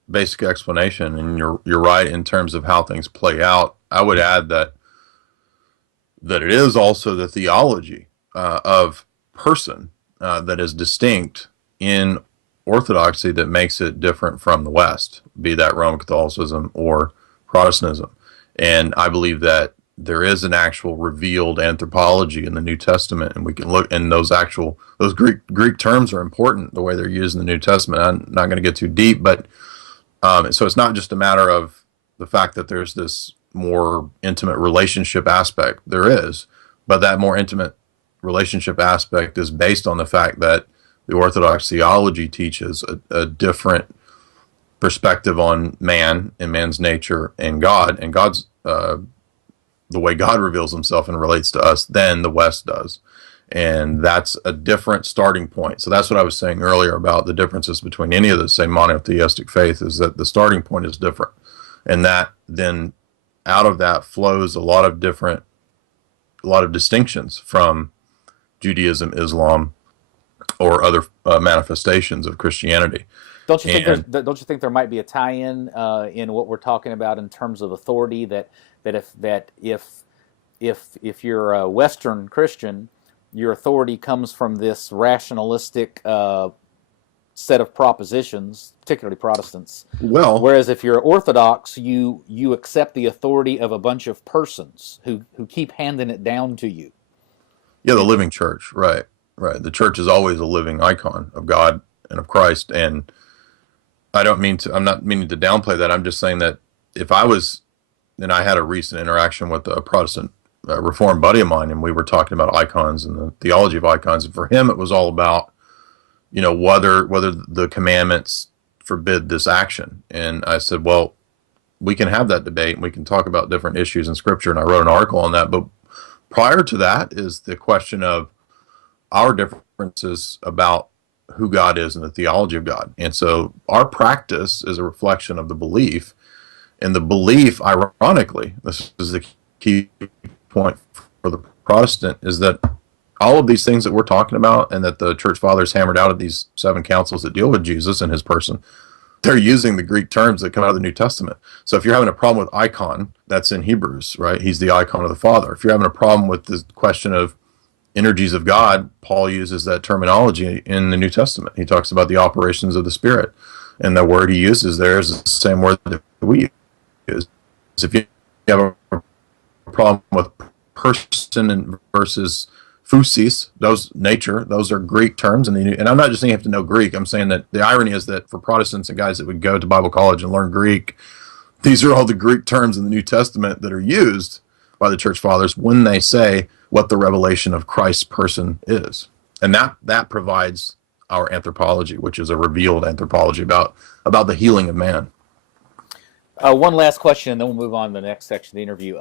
basic explanation, and you're right in terms of how things play out. I would add that it is also the theology of person that is distinct in Orthodoxy that makes it different from the West, be that Roman Catholicism or Protestantism. And I believe that there is an actual revealed anthropology in the New Testament, and we can look, and those Greek terms are important, the way they're used in the New Testament. I'm not going to get too deep, but so it's not just a matter of the fact that there's this more intimate relationship aspect. There is, but that more intimate relationship aspect is based on the fact that the Orthodox theology teaches a different perspective on man and man's nature and God, and God's the way God reveals himself and relates to us than the West does. And that's a different starting point. So that's what I was saying earlier about the differences between any of the, say, monotheistic faith, is that the starting point is different. And that then out of that flows a lot of distinctions from Judaism, Islam, or other manifestations of Christianity. Don't you think there might be a tie-in in what we're talking about in terms of authority, that if you're a Western Christian, your authority comes from this rationalistic set of propositions, particularly Protestants. Well, whereas if you're Orthodox, you accept the authority of a bunch of persons who keep handing it down to you. Yeah, the living church, right. The church is always a living icon of God and of Christ, and I'm not meaning to downplay that. I'm just saying that if I had a recent interaction with a Protestant Reformed buddy of mine, and we were talking about icons and the theology of icons, and for him it was all about, whether the commandments forbid this action. And I said, well, we can have that debate, and we can talk about different issues in Scripture, and I wrote an article on that. But prior to that is the question of our differences about who God is and the theology of God. And so our practice is a reflection of the belief. And the belief, ironically, this is the key point for the Protestant, is that all of these things that we're talking about and that the Church Fathers hammered out of these 7 councils that deal with Jesus and his person, they're using the Greek terms that come out of the New Testament. So if you're having a problem with icon, that's in Hebrews, right? He's the icon of the Father. If you're having a problem with the question of energies of God, Paul uses that terminology in the New Testament. He talks about the operations of the Spirit. And the word he uses there is the same word that we use. If you have a problem with person versus physis, those nature, those are Greek terms, and I'm not just saying you have to know Greek. I'm saying that the irony is that for Protestants and guys that would go to Bible college and learn Greek, these are all the Greek terms in the New Testament that are used by the church fathers when they say what the revelation of Christ's person is. And that provides our anthropology, which is a revealed anthropology about the healing of man. One last question, and then we'll move on to the next section of the interview.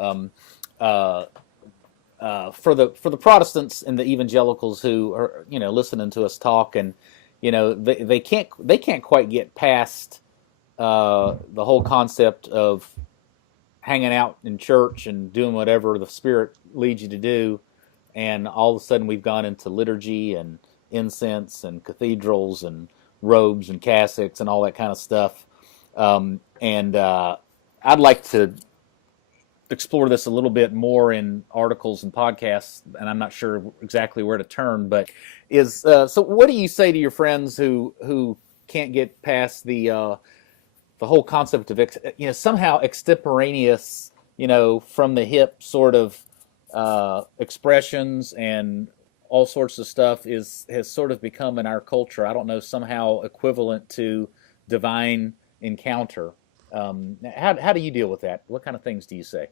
For the Protestants and the evangelicals who are listening to us talk, and they can't quite get past the whole concept of hanging out in church and doing whatever the Spirit leads you to do, and all of a sudden we've gone into liturgy and incense and cathedrals and robes and cassocks and all that kind of stuff. And I'd like to explore this a little bit more in articles and podcasts, and I'm not sure exactly where to turn, but so what do you say to your friends who can't get past the whole concept of somehow extemporaneous, from the hip sort of expressions and all sorts of stuff has sort of become in our culture, I don't know, somehow equivalent to divine encounter. How do you deal with that? What kind of things do you say?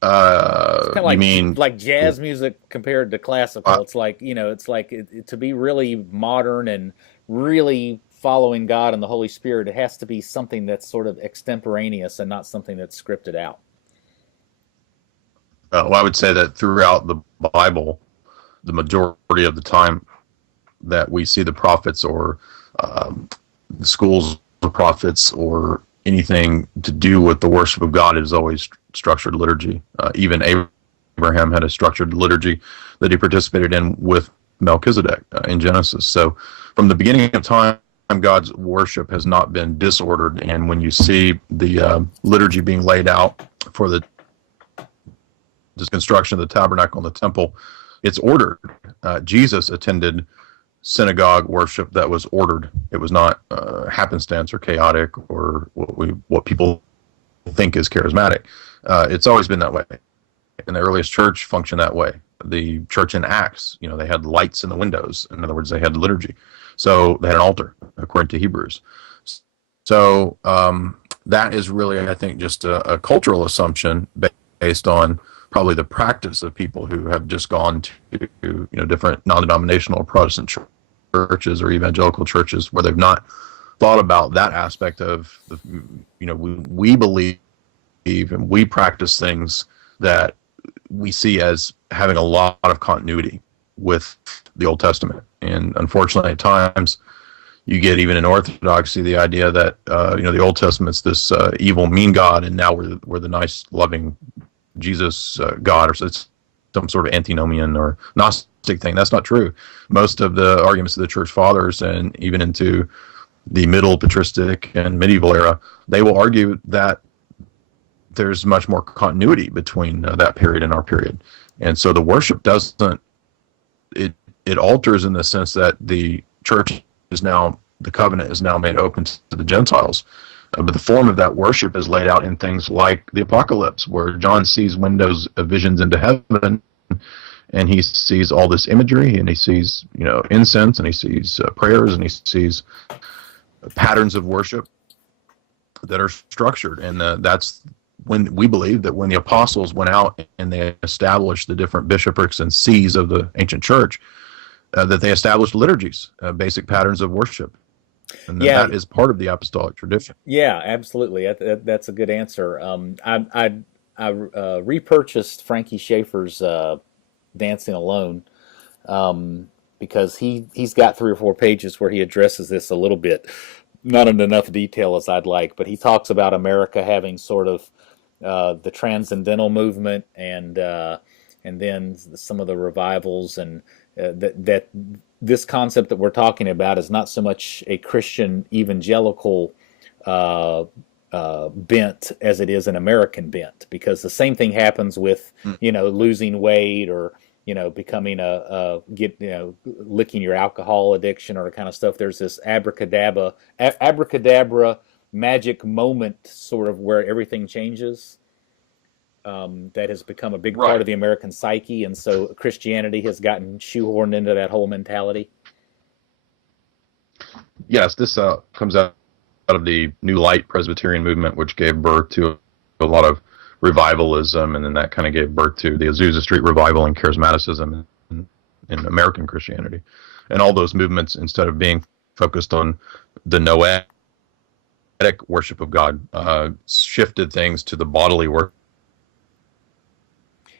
It's kind of like, you mean like jazz music compared to classical. It's like, to be really modern and really following God and the Holy Spirit, it has to be something that's sort of extemporaneous and not something that's scripted out. Well, I would say that throughout the Bible, the majority of the time that we see the prophets or the schools of prophets or anything to do with the worship of God is always structured liturgy. Even Abraham had a structured liturgy that he participated in with Melchizedek in Genesis. So from the beginning of time, God's worship has not been disordered. And when you see the liturgy being laid out for the construction of the tabernacle and the temple, it's ordered. Jesus attended synagogue worship that was ordered. It was not happenstance or chaotic or what people think is charismatic. It's always been that way. And the earliest church functioned that way. The church in Acts, they had lights in the windows. In other words, they had liturgy. So they had an altar, according to Hebrews. So that is really, I think, just a cultural assumption based on probably the practice of people who have just gone to different non-denominational Protestant churches or evangelical churches where they've not thought about that aspect of we believe and we practice things that we see as having a lot of continuity with the Old Testament. And unfortunately, at times you get even in Orthodoxy the idea that the Old Testament's this evil, mean God, and now we're the nice, loving Jesus God, or it's some sort of antinomian or Gnostic thing. That's not true. Most of the arguments of the Church Fathers and even into the middle patristic and medieval era, they will argue that there's much more continuity between that period and our period. And so the worship doesn't, it alters in the sense that the church is now, the covenant is now made open to the Gentiles. But the form of that worship is laid out in things like the Apocalypse, where John sees windows of visions into heaven, and he sees all this imagery, and he sees, incense, and he sees prayers, and he sees patterns of worship that are structured. And that's when we believe that when the apostles went out and they established the different bishoprics and sees of the ancient church, that they established liturgies, basic patterns of worship. And that is part of the apostolic tradition. Yeah, absolutely. That's a good answer. I repurchased Frankie Schaeffer's Dancing Alone because he's got 3 or 4 pages where he addresses this a little bit, not in enough detail as I'd like, but he talks about America having sort of the transcendental movement and then some of the revivals, and that this concept that we're talking about is not so much a Christian evangelical bent as it is an American bent, because the same thing happens with losing weight or becoming licking your alcohol addiction or kind of stuff. There's this abracadabra magic moment sort of where everything changes. that has become a big Right. part of the American psyche, and so Christianity has gotten shoehorned into that whole mentality? Yes, this comes out of the New Light Presbyterian movement, which gave birth to a lot of revivalism, and then that kind of gave birth to the Azusa Street Revival and Charismaticism in American Christianity. And all those movements, instead of being focused on the noetic worship of God, shifted things to the bodily worship.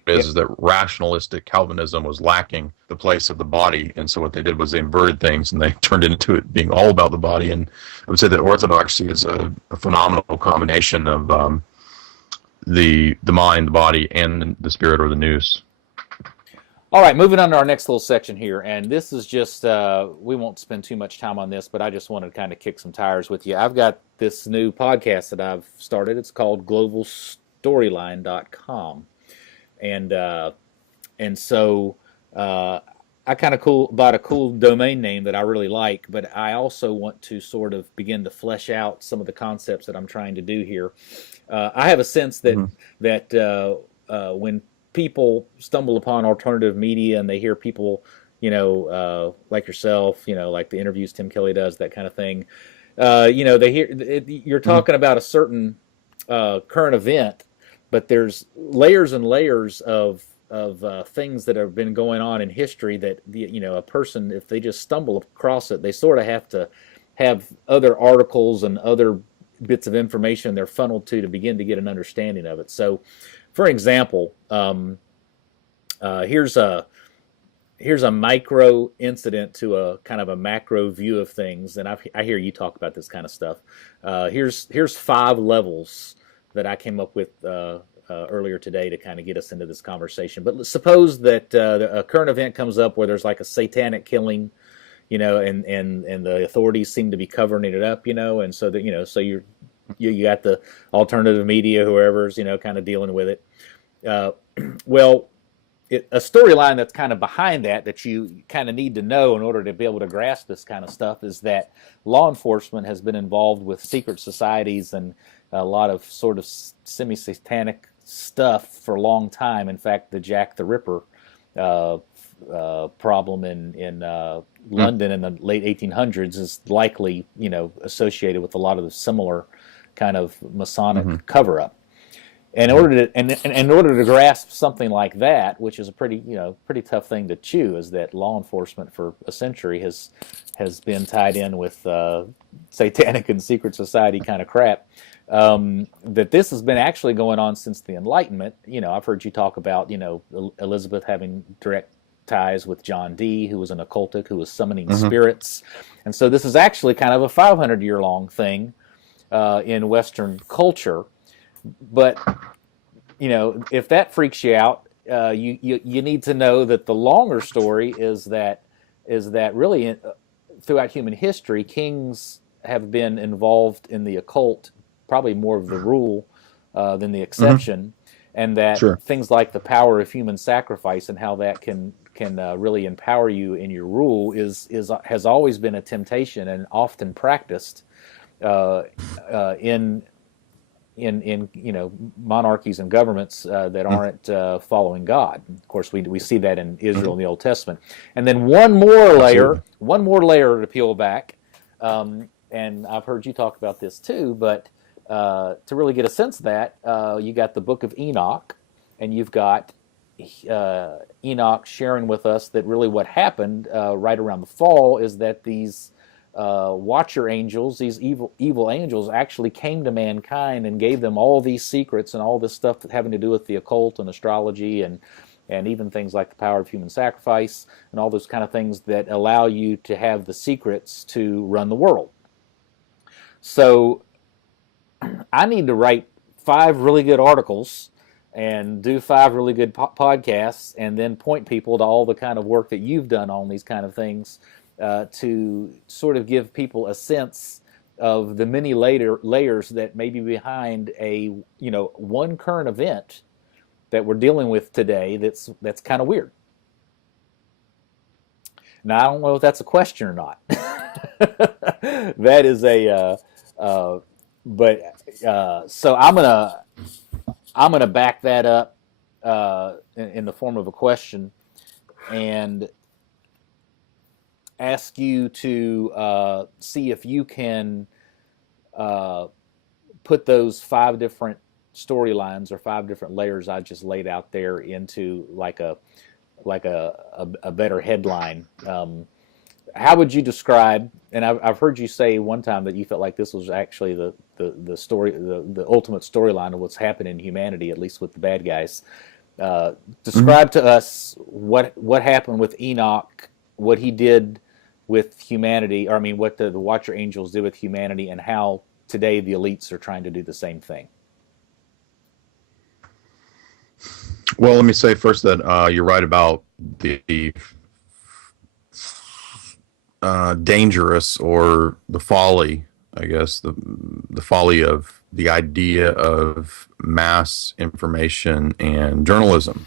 Is that rationalistic Calvinism was lacking the place of the body, and so what they did was they inverted things and they turned it into it being all about the body. And I would say that Orthodoxy is a phenomenal combination of the mind, the body, and the spirit or the nous. All right, moving on to our next little section here, and this is just, we won't spend too much time on this, but I just wanted to kind of kick some tires with you. I've got this new podcast that I've started. It's called globalstoryline.com. And so I kind of bought a cool domain name that I really like, but I also want to sort of begin to flesh out some of the concepts that I'm trying to do here. I have a sense that when people stumble upon alternative media and they hear people, like yourself, like the interviews Tim Kelly does, that kind of thing, they hear you're talking about a certain current event, but there's layers and layers of things that have been going on in history that a person, if they just stumble across it, they sort of have to have other articles and other bits of information they're funneled to begin to get an understanding of it. So, for example, here's a micro incident to a kind of a macro view of things, and I hear you talk about this kind of stuff. Here's 5 levels that I came up with earlier today to kind of get us into this conversation. But suppose that a current event comes up where there's like a satanic killing, and the authorities seem to be covering it up, and so that so you got the alternative media, whoever's kind of dealing with it. Well, a storyline that's kind of behind that you kind of need to know in order to be able to grasp this kind of stuff is that law enforcement has been involved with secret societies and a lot of sort of semi-satanic stuff for a long time. In fact, the Jack the Ripper problem in London in the late 1800s is likely, associated with a lot of the similar kind of Masonic cover-up. And in order to grasp something like that, which is a pretty tough thing to chew, is that law enforcement for a century has been tied in with satanic and secret society kind of crap. That this has been actually going on since the Enlightenment. I've heard you talk about Elizabeth having direct ties with John Dee, who was an occultic who was summoning spirits, and so this is actually kind of a 500-year-long thing in Western culture. But if that freaks you out, you need to know that the longer story is that really throughout human history, kings have been involved in the occult, probably more of the rule than the exception, and that things like the power of human sacrifice and how that can really empower you in your rule has always been a temptation and often practiced in monarchies and governments that aren't following God. Of course, we see that in Israel in the Old Testament. And then one more layer to peel back, and I've heard you talk about this too, but to really get a sense of that, you got the book of Enoch, and you've got Enoch sharing with us that really what happened right around the fall is that these watcher angels, these evil angels, actually came to mankind and gave them all these secrets and all this stuff having to do with the occult and astrology and even things like the power of human sacrifice and all those kind of things that allow you to have the secrets to run the world. So I need to write 5 really good articles and do 5 really good podcasts and then point people to all the kind of work that you've done on these kind of things to sort of give people a sense of the many layers that may be behind a one current event that we're dealing with today that's kind of weird. Now I don't know if that's a question or not. That is so I'm I'm going to back that up in the form of a question and ask you to see if you can put those 5 different storylines or 5 different layers I just laid out there into like a better headline. How would you describe? And I've heard you say one time that you felt like this was actually the story, the ultimate storyline of what's happened in humanity, at least with the bad guys. Describe to us what happened with Enoch, what he did with humanity, or I mean, what the Watcher Angels did with humanity, and how today the elites are trying to do the same thing. Well, let me say first that you're right about the dangerous, or the folly, I guess, the folly of the idea of mass information and journalism.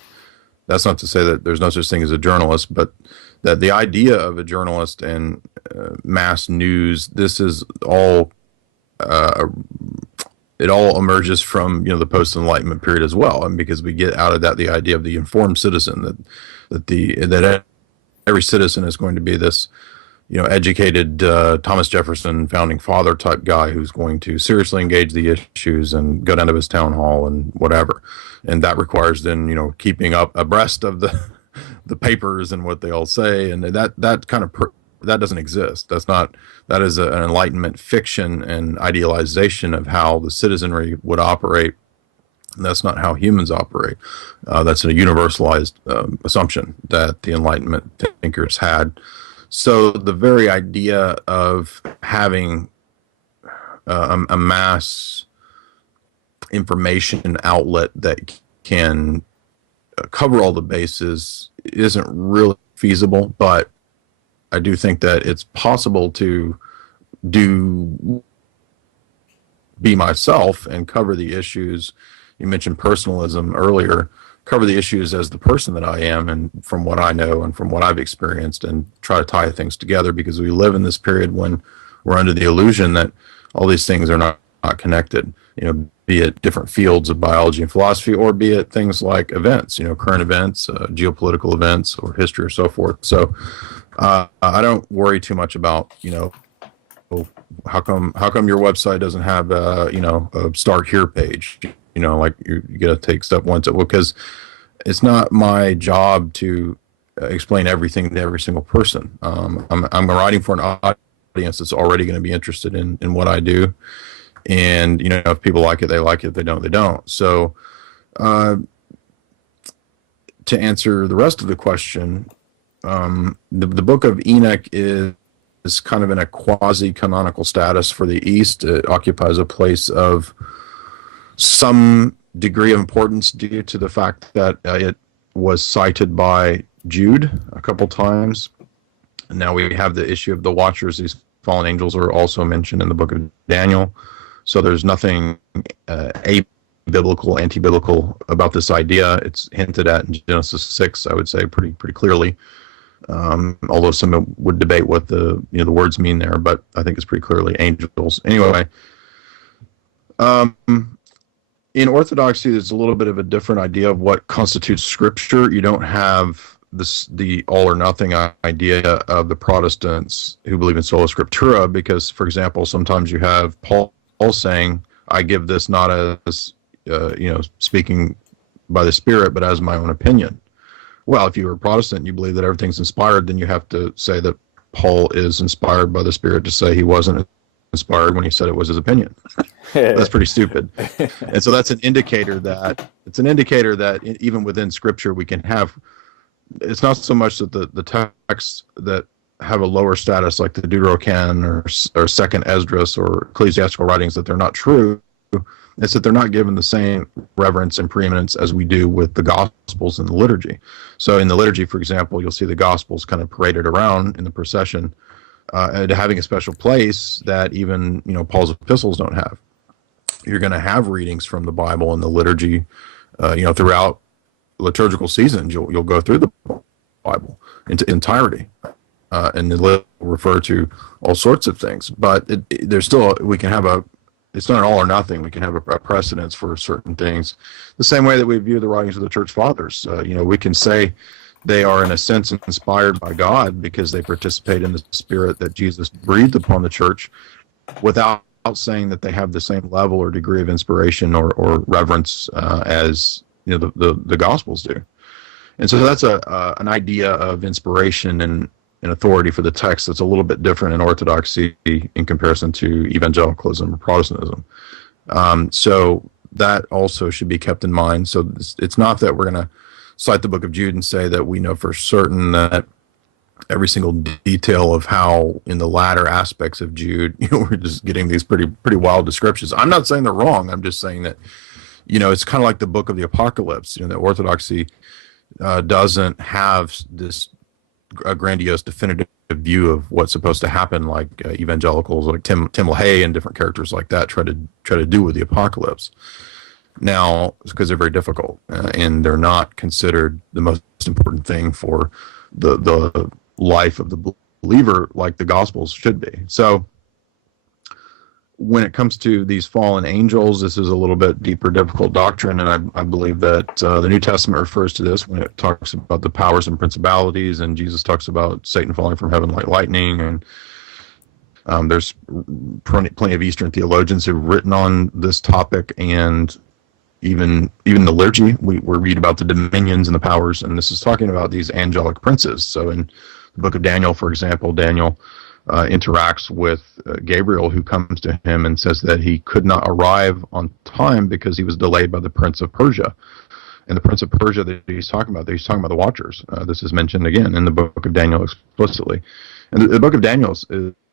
That's not to say that there's no such thing as a journalist, but that the idea of a journalist and mass news, this is all it all emerges from the post-Enlightenment period as well, and because we get out of that the idea of the informed citizen, that every citizen is going to be this educated Thomas Jefferson founding father type guy who's going to seriously engage the issues and go down to his town hall and whatever, and that requires then keeping up abreast of the papers and what they all say, and that kind of that doesn't exist. That is an Enlightenment fiction and idealization of how the citizenry would operate. And that's not how humans operate. That's a universalized assumption that the Enlightenment thinkers had. So the very idea of having a mass information outlet that can cover all the bases isn't really feasible, but I do think that it's possible to be myself and cover the issues. You mentioned personalism earlier. Cover the issues as the person that I am, and from what I know and from what I've experienced, and try to tie things together, because we live in this period when we're under the illusion that all these things are not connected, be it different fields of biology and philosophy, or be it things like events, current events, geopolitical events, or history, or so forth. So I don't worry too much about, how come your website doesn't have a start here page? Like you got to take step one. So, because it's not my job to explain everything to every single person. I'm writing for an audience that's already going to be interested in what I do. And, if people like it, they like it. If they don't, they don't. So to answer the rest of the question, the book of Enoch is kind of in a quasi-canonical status for the East. It occupies a place of some degree of importance due to the fact that it was cited by Jude a couple times. And now we have the issue of the Watchers. These fallen angels are also mentioned in the book of Daniel. So there's nothing abiblical, anti-biblical about this idea. It's hinted at in Genesis 6, I would say, pretty clearly. Although some would debate what the words mean there, but I think it's pretty clearly angels. Anyway, in Orthodoxy, there's a little bit of a different idea of what constitutes Scripture. You don't have the all or nothing idea of the Protestants who believe in sola scriptura, because, for example, sometimes you have Paul saying, "I give this not as speaking by the Spirit, but as my own opinion." Well, if you're a Protestant and you believe that everything's inspired, then you have to say that Paul is inspired by the Spirit to say he wasn't inspired when he said it was his opinion. That's pretty stupid. And so that's an indicator that even within Scripture we can have. It's not so much that the texts that have a lower status, like the Deuterocanon or Second Esdras or ecclesiastical writings, that they're not true. It's that they're not given the same reverence and preeminence as we do with the Gospels and the liturgy. So in the liturgy, for example, you'll see the Gospels kind of paraded around in the procession, having a special place that even Paul's epistles don't have. You're going to have readings from the Bible and the liturgy, throughout liturgical seasons. You'll go through the Bible into entirety, and it'll refer to all sorts of things. But there's still, we can have it's not an all or nothing. We can have a precedence for certain things, the same way that we view the writings of the church fathers. We can say they are in a sense inspired by God because they participate in the spirit that Jesus breathed upon the church, without saying that they have the same level or degree of inspiration or reverence as the Gospels do. And so that's an idea of inspiration and authority for the text that's a little bit different in Orthodoxy in comparison to evangelicalism or Protestantism. So that also should be kept in mind. So it's not that we're going to cite the Book of Jude and say that we know for certain that every single detail of how in the latter aspects of Jude, we're just getting these pretty wild descriptions. I'm not saying they're wrong. I'm just saying that, it's kind of like the Book of the Apocalypse. The Orthodoxy doesn't have this grandiose, definitive view of what's supposed to happen, like evangelicals, like Tim LaHaye and different characters like that try to do with the apocalypse. Now, because they're very difficult and they're not considered the most important thing for the life of the believer, like the Gospels should be. So when it comes to these fallen angels, this is a little bit deeper, difficult doctrine, and I believe that the New Testament refers to this when it talks about the powers and principalities, and Jesus talks about Satan falling from heaven like lightning, and there's plenty of Eastern theologians who've written on this topic, and even the liturgy, we read about the dominions and the powers, and this is talking about these angelic princes. So in the book of Daniel, for example, Daniel interacts with Gabriel, who comes to him and says that he could not arrive on time because he was delayed by the prince of Persia. And the prince of Persia that he's talking about the Watchers. This is mentioned again in the book of Daniel explicitly. And the book of Daniel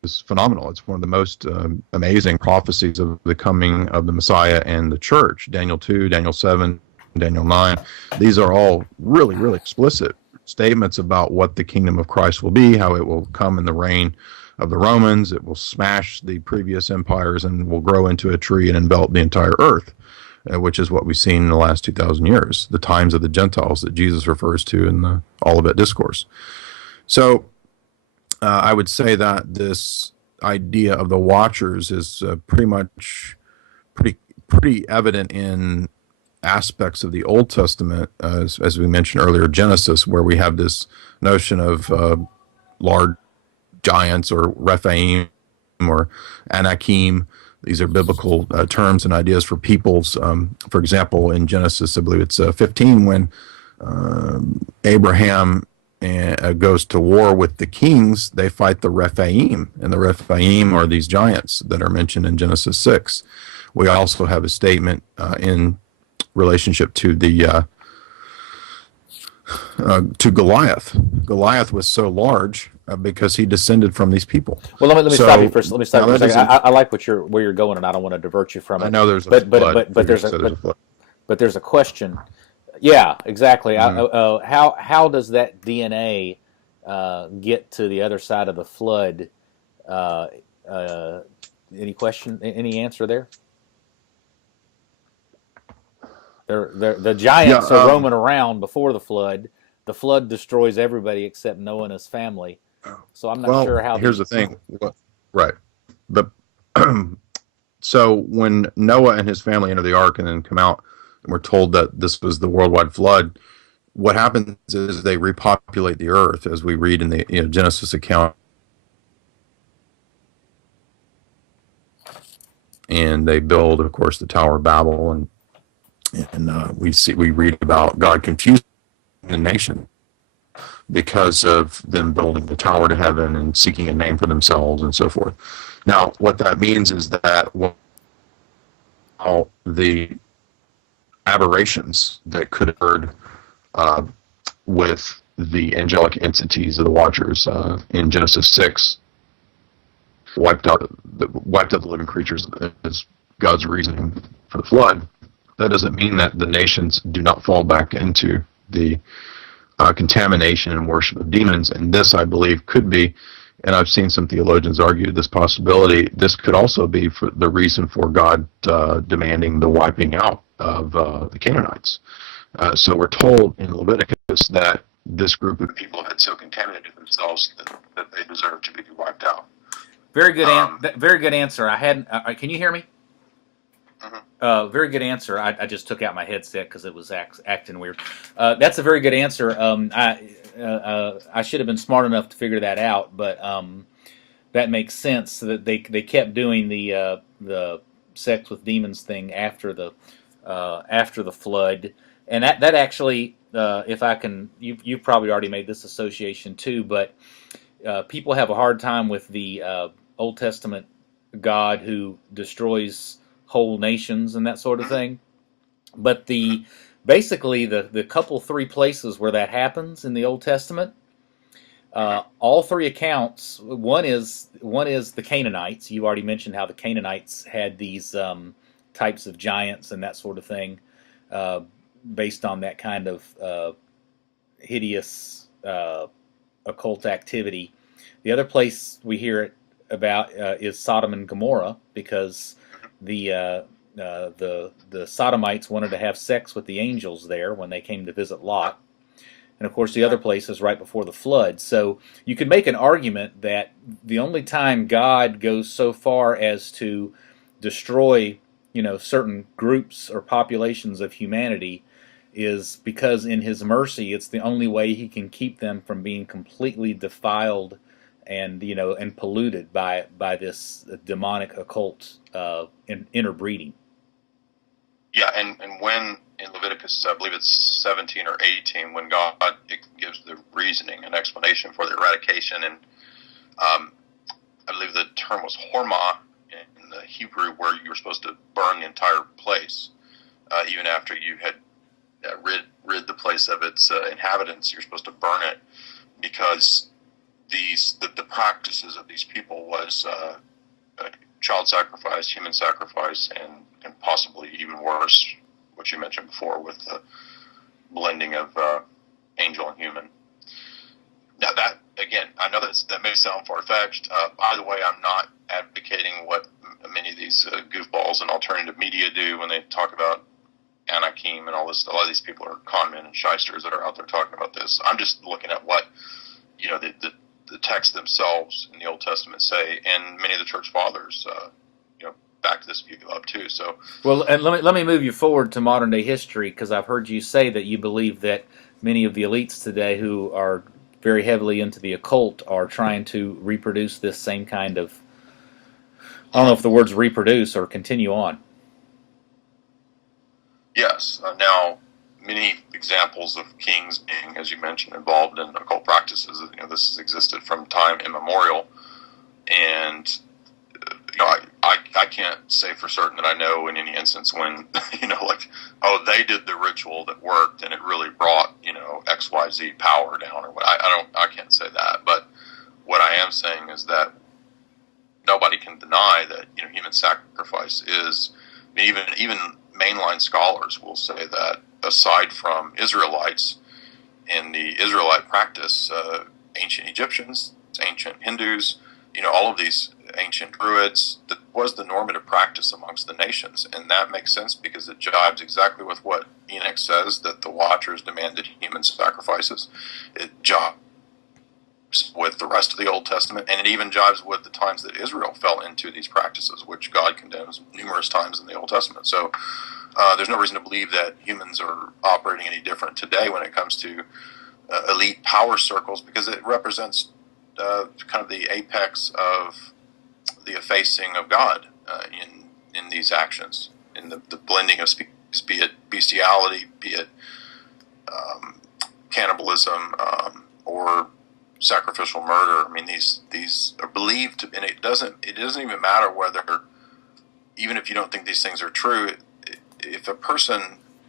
is phenomenal. It's one of the most amazing prophecies of the coming of the Messiah and the church. Daniel 2, Daniel 7, Daniel 9. These are all really, really explicit statements about what the kingdom of Christ will be, how it will come in the reign of the Romans. It will smash the previous empires and will grow into a tree and envelop the entire earth, which is what we've seen in the last 2,000 years, the times of the Gentiles that Jesus refers to in the Olivet Discourse. So I would say that this idea of the Watchers is pretty evident in aspects of the Old Testament, as we mentioned earlier, Genesis, where we have this notion of large giants or Rephaim or Anakim. These are biblical terms and ideas for peoples. For example, in Genesis, I believe it's 15, when Abraham goes to war with the kings, they fight the Rephaim, and the Rephaim are these giants that are mentioned in Genesis 6. We also have a statement in relationship to the to Goliath. Goliath was so large because he descended from these people. Well, let me stop you for a second. I like where you're going, and I don't want to divert you from it. I know there's but there's a question. Yeah, exactly. Mm-hmm. How does that DNA get to the other side of the flood? Any question? Any answer there? The giants are roaming around before the flood. The flood destroys everybody except Noah and his family. So I'm not sure how. Here's the thing, right? So when Noah and his family enter the ark and then come out, and we're told that this was the worldwide flood, what happens is they repopulate the earth, as we read in the Genesis account, and they build, of course, the Tower of Babel, and we read about God confusing the nation because of them building the tower to heaven and seeking a name for themselves and so forth. Now, what that means is that the aberrations that could have occurred with the angelic entities of the Watchers in Genesis 6 wiped out the living creatures as God's reasoning for the flood. That doesn't mean that the nations do not fall back into the contamination and worship of demons. And this, I believe, could be, and I've seen some theologians argue this possibility, this could also be for the reason for God demanding the wiping out of the Canaanites. So we're told in Leviticus that this group of people had so contaminated themselves that they deserved to be wiped out. Very good, very good answer. Can you hear me? Very good answer. I just took out my headset because it was acting weird. That's a very good answer. I should have been smart enough to figure that out, but that makes sense. That they kept doing the sex with demons thing after the flood, and that actually, if I can, you've probably already made this association too, but people have a hard time with the Old Testament God who destroys whole nations and that sort of thing. But basically the couple three places where that happens in the Old Testament, all three accounts. One is the Canaanites. You already mentioned how the Canaanites had these types of giants and that sort of thing, based on that kind of hideous occult activity. The other place we hear it about is Sodom and Gomorrah, because the Sodomites wanted to have sex with the angels there when they came to visit Lot. And of course the other place is right before the flood. So you could make an argument that the only time God goes so far as to destroy, certain groups or populations of humanity is because in his mercy it's the only way he can keep them from being completely defiled and polluted by this demonic occult interbreeding. Yeah, and when in Leviticus, I believe it's 17 or 18, when God gives the reasoning and explanation for the eradication, and I believe the term was hormah in the Hebrew, where you were supposed to burn the entire place, even after you had rid the place of its inhabitants. You're supposed to burn it because the practices of these people was child sacrifice, human sacrifice, and possibly even worse, what you mentioned before with the blending of angel and human. Now that, again, I know that may sound far-fetched. By the way, I'm not advocating what many of these goofballs in alternative media do when they talk about Anakim and all this. A lot of these people are con men and shysters that are out there talking about this. I'm just looking at what the texts themselves in the Old Testament say, and many of the church fathers, back this view up too. So, well, and let me move you forward to modern day history, because I've heard you say that you believe that many of the elites today who are very heavily into the occult are trying to reproduce this same kind of, I don't know if the word's reproduce or continue on. Yes. Now, many examples of kings being, as you mentioned, involved in occult practices. This has existed from time immemorial, and I can't say for certain that I know in any instance when they did the ritual that worked and it really brought XYZ power down or what. I can't say that, but what I am saying is that nobody can deny that human sacrifice is. Even mainline scholars will say that aside from Israelites in the Israelite practice, ancient Egyptians, ancient Hindus, all of these ancient Druids, that was the normative practice amongst the nations. And that makes sense because it jives exactly with what Enoch says, that the Watchers demanded human sacrifices. It jives with the rest of the Old Testament, and it even jives with the times that Israel fell into these practices, which God condemns numerous times in the Old Testament. So there's no reason to believe that humans are operating any different today when it comes to elite power circles, because it represents kind of the apex of the effacing of God in these actions, in the blending of species, be it bestiality, be it cannibalism, or sacrificial murder. I mean, these are believed to, and it doesn't even matter whether, even if you don't think these things are true, if a person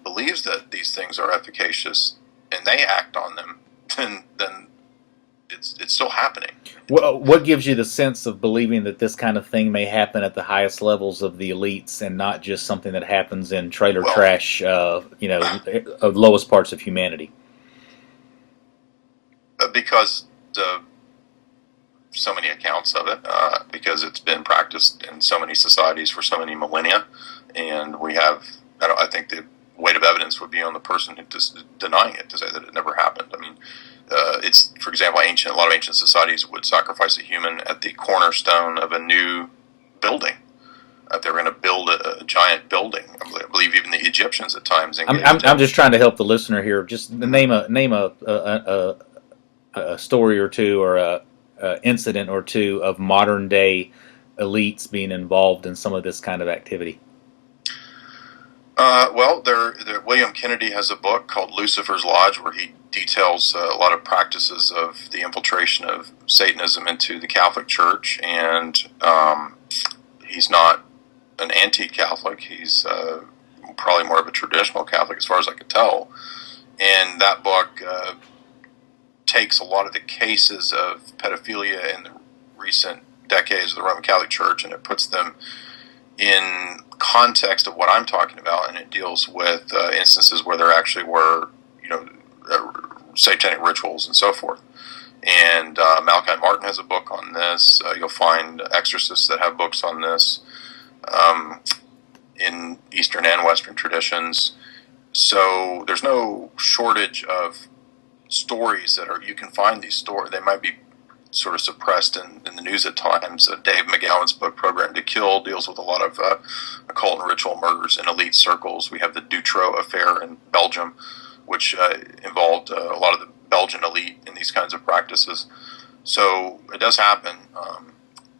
believes that these things are efficacious and they act on them, then it's still happening. Well, what gives you the sense of believing that this kind of thing may happen at the highest levels of the elites and not just something that happens in trailer trash, lowest parts of humanity? Because so many accounts of it, because it's been practiced in so many societies for so many millennia, and we have, I think the weight of evidence would be on the person who's denying it to say that it never happened. I mean, it's, for example, a lot of ancient societies would sacrifice a human at the cornerstone of a new building. they were going to build a giant building. I believe even the Egyptians at times engaged. I'm just trying to help the listener here. Just name a story or two, or a incident or two of modern day elites being involved in some of this kind of activity. Well, William Kennedy has a book called Lucifer's Lodge, where he details a lot of practices of the infiltration of Satanism into the Catholic Church, and he's not an anti-Catholic. He's probably more of a traditional Catholic, as far as I could tell. And that book takes a lot of the cases of pedophilia in the recent decades of the Roman Catholic Church, and it puts them in context of what I'm talking about, and it deals with instances where there actually were, satanic rituals and so forth. And Malachi Martin has a book on this. You'll find exorcists that have books on this in Eastern and Western traditions. So there's no shortage of stories you can find these stories. They might be sort of suppressed in the news at times. Dave McGowan's book, Program to Kill, deals with a lot of occult and ritual murders in elite circles. We have the Dutroux affair in Belgium, which involved a lot of the Belgian elite in these kinds of practices. So it does happen.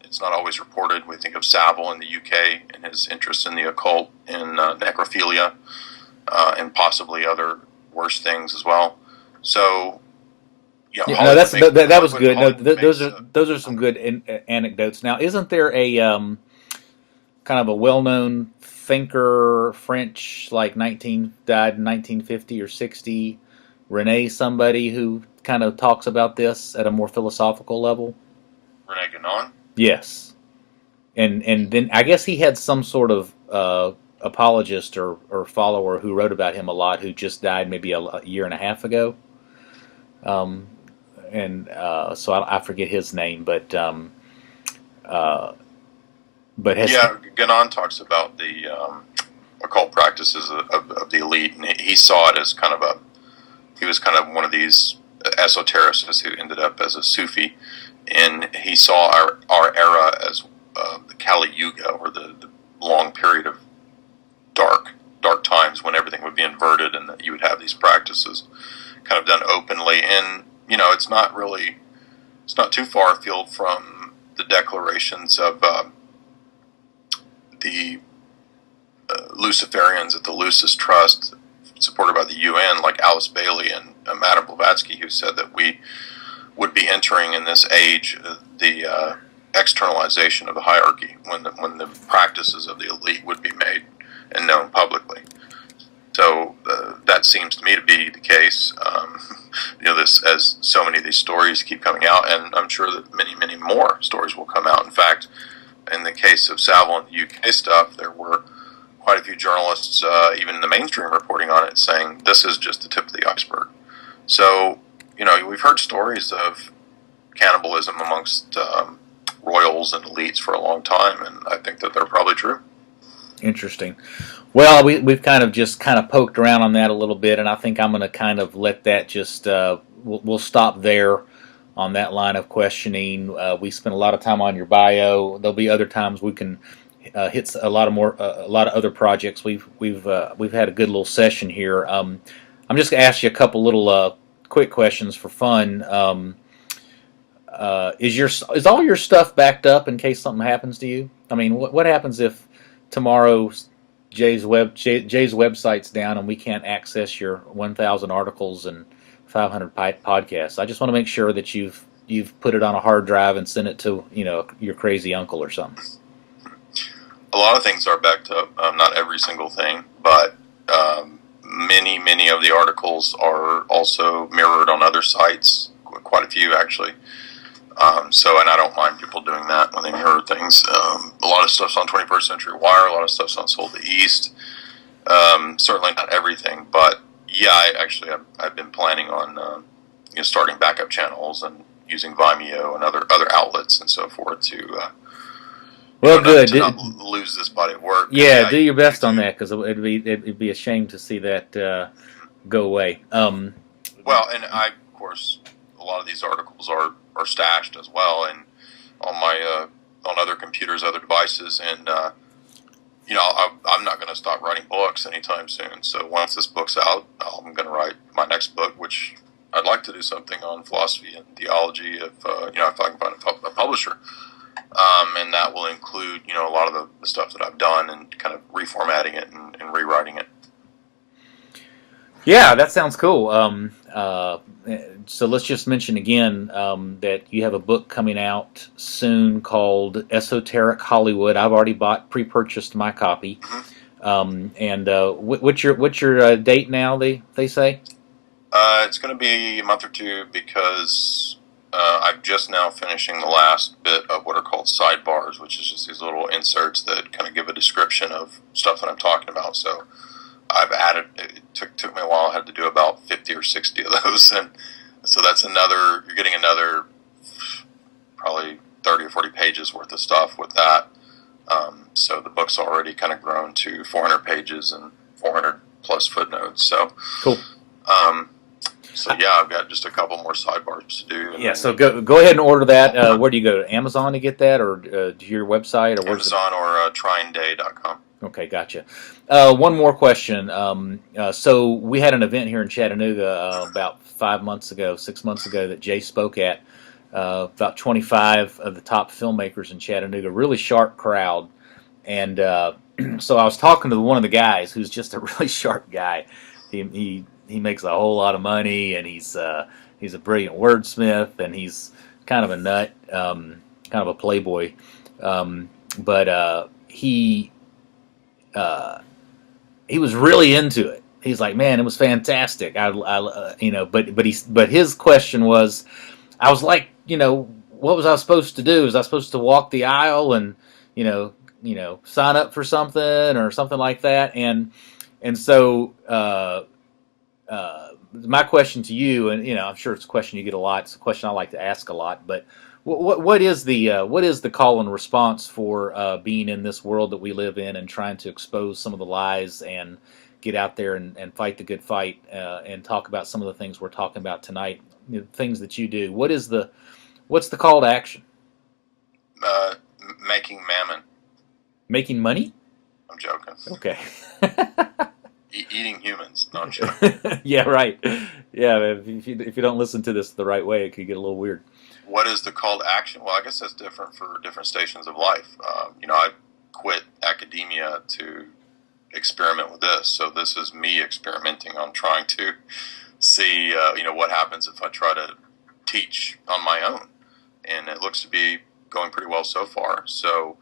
It's not always reported. We think of Savile in the UK and his interest in the occult and necrophilia, and possibly other worse things as well. So, that was good. No, those are some good anecdotes. Now, isn't there a kind of a well-known thinker, French, like died in 1950 or 60, Rene somebody, who kind of talks about this at a more philosophical level? Rene Guénon? Yes. And then I guess he had some sort of apologist or follower who wrote about him a lot, who just died maybe a year and a half ago. So I forget his name, but Guénon talks about the occult practices of the elite, and he saw it as he was kind of one of these esotericists who ended up as a Sufi, and he saw our era as the Kali Yuga, or the long period of dark times when everything would be inverted, and that you would have these practices kind of done openly. And it's not too far afield from the declarations of the Luciferians at the Lucis Trust, supported by the UN, like Alice Bailey and Madame Blavatsky, who said that we would be entering in this age the externalization of the hierarchy, when the practices of the elite would be made and known publicly. So that seems to me to be the case. This, as so many of these stories keep coming out, and I'm sure that many, many more stories will come out. In fact, in the case of Savile and the UK stuff, there were quite a few journalists, even in the mainstream, reporting on it, saying this is just the tip of the iceberg. So, we've heard stories of cannibalism amongst royals and elites for a long time, and I think that they're probably true. Interesting. Well, we've kind of poked around on that a little bit, and I think I'm going to kind of let that just we'll stop there on that line of questioning. We spent a lot of time on your bio. There'll be other times we can hit a lot of other projects. We've had a good little session here. I'm just going to ask you a couple little quick questions for fun. Is all your stuff backed up in case something happens to you? I mean, what happens if tomorrow Jay's website's down and we can't access your 1,000 articles and 500 podcasts? I just want to make sure that you've put it on a hard drive and sent it to your crazy uncle or something. A lot of things are backed up. Not every single thing, but many of the articles are also mirrored on other sites. Quite a few, actually. And I don't mind people doing that when they mirror things. A lot of stuff's on 21st Century Wire. A lot of stuff's on Sold to East. Certainly not everything, but yeah, I've been planning on starting backup channels and using Vimeo and other outlets and so forth to not lose this body of work. Yeah, do your best on that, because it'd be a shame to see that go away. Well, and of course, a lot of these articles are stashed as well, and on my on other computers, other devices, and I'm not going to stop writing books anytime soon. So once this book's out, I'm going to write my next book, which I'd like to do something on philosophy and theology if I can find a publisher. And that will include, a lot of the stuff that I've done and kind of reformatting it and rewriting it. Yeah, that sounds cool. So let's just mention again that you have a book coming out soon called Esoteric Hollywood. I've already pre-purchased my copy. What's your date now? They say it's going to be a month or two because I'm just now finishing the last bit of what are called sidebars, which is just these little inserts that kind of give a description of stuff that I'm talking about. So I've added. It took me a while. I had to do about 50 or 60 of those, and so that's another. You're getting another probably 30 or 40 pages worth of stuff with that. So the book's already kind of grown to 400 pages and 400 plus footnotes. So cool. So yeah, I've got just a couple more sidebars to do. Yeah, so go ahead and order that. Where do you go? To Amazon to get that, or to your website, or Amazon or tryingday.com. Okay, gotcha. One more question. So we had an event here in Chattanooga about 6 months ago that Jay spoke at. About 25 of the top filmmakers in Chattanooga, really sharp crowd. And so I was talking to one of the guys who's just a really sharp guy. He makes a whole lot of money, and he's a brilliant wordsmith, and he's kind of a nut, kind of a playboy. But he was really into it. He's like, man, it was fantastic. But his question was, I was like, what was I supposed to do? Was I supposed to walk the aisle and, sign up for something or something like that? And so, my question to you, and I'm sure it's a question you get a lot. It's a question I like to ask a lot. But what is the call and response for being in this world that we live in and trying to expose some of the lies and get out there and fight the good fight and talk about some of the things we're talking about tonight, things that you do? What's the call to action? Making mammon. Making money? I'm joking. Okay. Eating humans. No, I'm joking. Yeah, right. Yeah, if you don't listen to this the right way, it could get a little weird. What is the call to action? Well, I guess that's different for different stations of life. I quit academia to experiment with this. So this is me experimenting on trying to see, what happens if I try to teach on my own. And it looks to be going pretty well so far. So,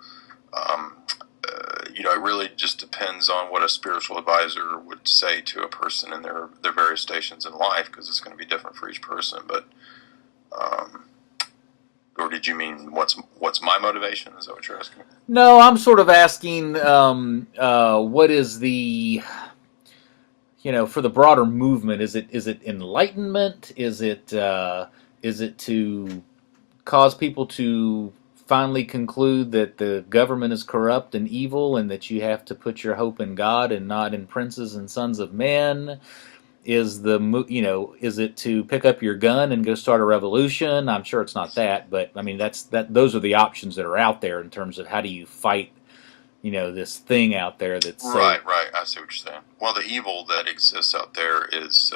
it really just depends on what a spiritual advisor would say to a person in their various stations in life, because it's going to be different for each person. But, or did you mean what's my motivation? Is that what you're asking? No, I'm sort of asking what is the, for the broader movement? Is it enlightenment? Is it to cause people to finally conclude that the government is corrupt and evil, and that you have to put your hope in God and not in princes and sons of men? Is it to pick up your gun and go start a revolution? I'm sure it's not that, but I mean those are the options that are out there in terms of how do you fight, this thing out there that's right. I see what you're saying. Well, the evil that exists out there is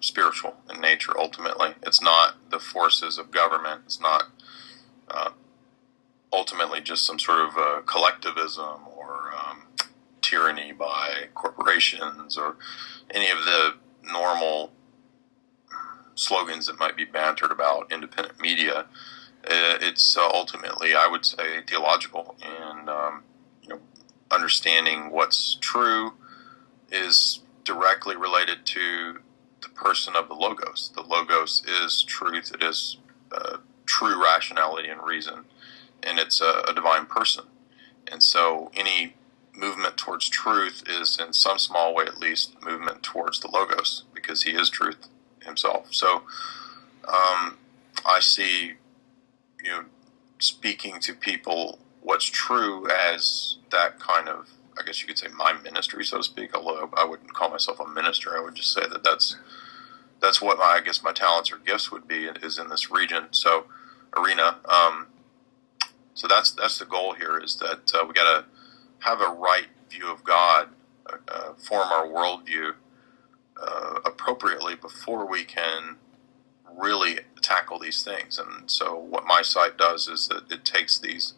spiritual in nature. Ultimately, it's not the forces of government. It's not ultimately just some sort of collectivism or tyranny by corporations or any of the normal slogans that might be bantered about independent media. It's ultimately, I would say, theological, and understanding what's true is directly related to the person of the Logos. The Logos is truth. It is true rationality and reason, and it's a divine person. And so any movement towards truth is, in some small way at least, movement towards the Logos, because he is truth himself. So I see, speaking to people what's true as that kind of, I guess you could say, my ministry, so to speak, although I wouldn't call myself a minister. I would just say that's what my talents or gifts would be, is in this arena. So that's the goal here, is that we got to have a right view of God, form our worldview appropriately before we can really tackle these things. And so what my site does is that it takes these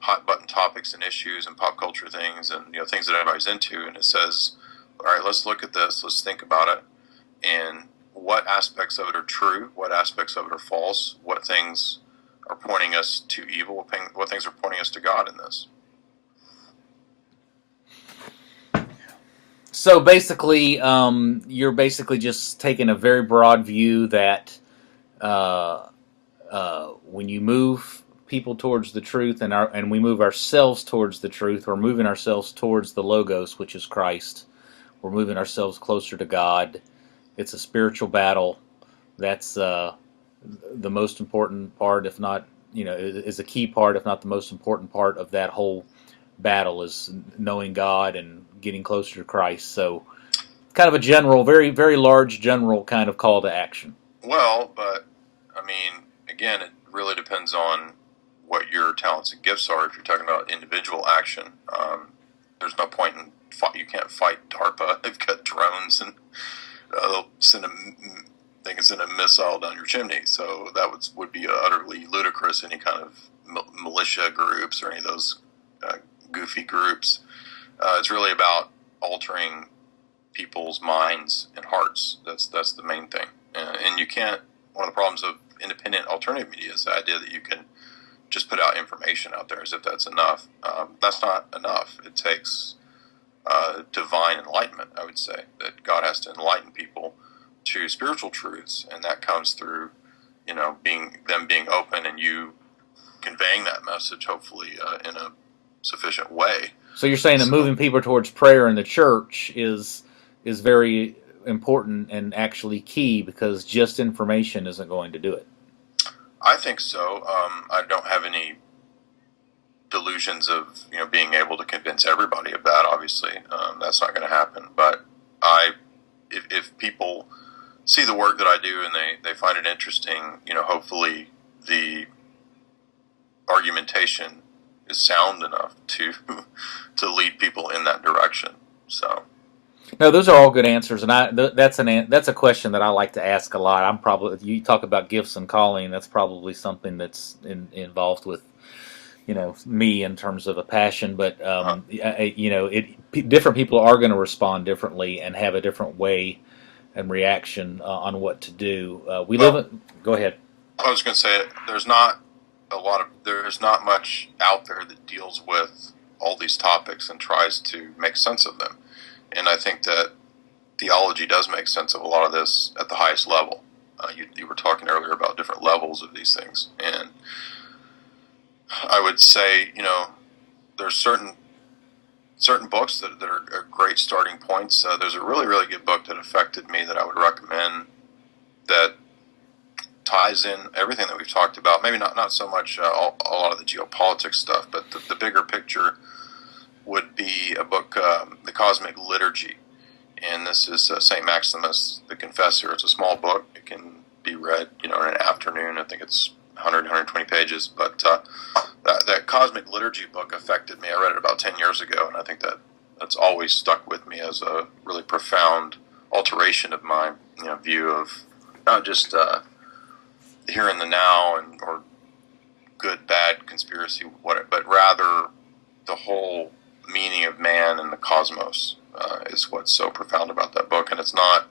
hot button topics and issues and pop culture things and things that everybody's into, and it says, all right, let's look at this, let's think about it, and what aspects of it are true, what aspects of it are false, what things are pointing us to evil, what things are pointing us to God in this. So basically, you're basically just taking a very broad view that when you move people towards the truth and we move ourselves towards the truth, we're moving ourselves towards the Logos, which is Christ. We're moving ourselves closer to God. It's a spiritual battle. That's the most important part, if not, is a key part, if not the most important part of that whole battle, is knowing God and getting closer to Christ. So kind of a general, very, very large general kind of call to action. Well, but, I mean, again, it really depends on what your talents and gifts are. If you're talking about individual action, there's no point in you can't fight DARPA. They've got drones, and they can send a missile down your chimney. So that would be utterly ludicrous. Any kind of militia groups or any of those goofy groups. It's really about altering people's minds and hearts. That's the main thing. And you can't. One of the problems of independent alternative media is the idea that you can just put out information out there as if that's enough. That's not enough. It takes divine enlightenment, I would say, that God has to enlighten people to spiritual truths, and that comes through, being open and you conveying that message, hopefully, in a sufficient way. So you're saying that moving people towards prayer in the church is very important and actually key, because just information isn't going to do it. I think so. I don't have any delusions of being able to convince everybody of that. Obviously, that's not going to happen. But if people see the work that I do and they find it interesting, hopefully the argumentation is sound enough to lead people in that direction. So. No, those are all good answers, and that's a question that I like to ask a lot. You talk about gifts and calling. That's probably something that's involved with me in terms of a passion. But different people are going to respond differently and have a different way and reaction on what to do. Go ahead. I was going to say there's not much out there that deals with all these topics and tries to make sense of them. And I think that theology does make sense of a lot of this at the highest level. You were talking earlier about different levels of these things. And I would say, there's certain books that are great starting points. There's a really, really good book that affected me that I would recommend that ties in everything that we've talked about. Maybe not so much a lot of the geopolitics stuff, but the bigger picture would be a book, The Cosmic Liturgy. And this is St. Maximus the Confessor. It's a small book. It can be read, in an afternoon. I think it's 120 pages. But that Cosmic Liturgy book affected me. I read it about 10 years ago, and I think that's always stuck with me as a really profound alteration of my view of not just the here and the now or good, bad, conspiracy, but rather the whole meaning of man and the cosmos is what's so profound about that book. And it's not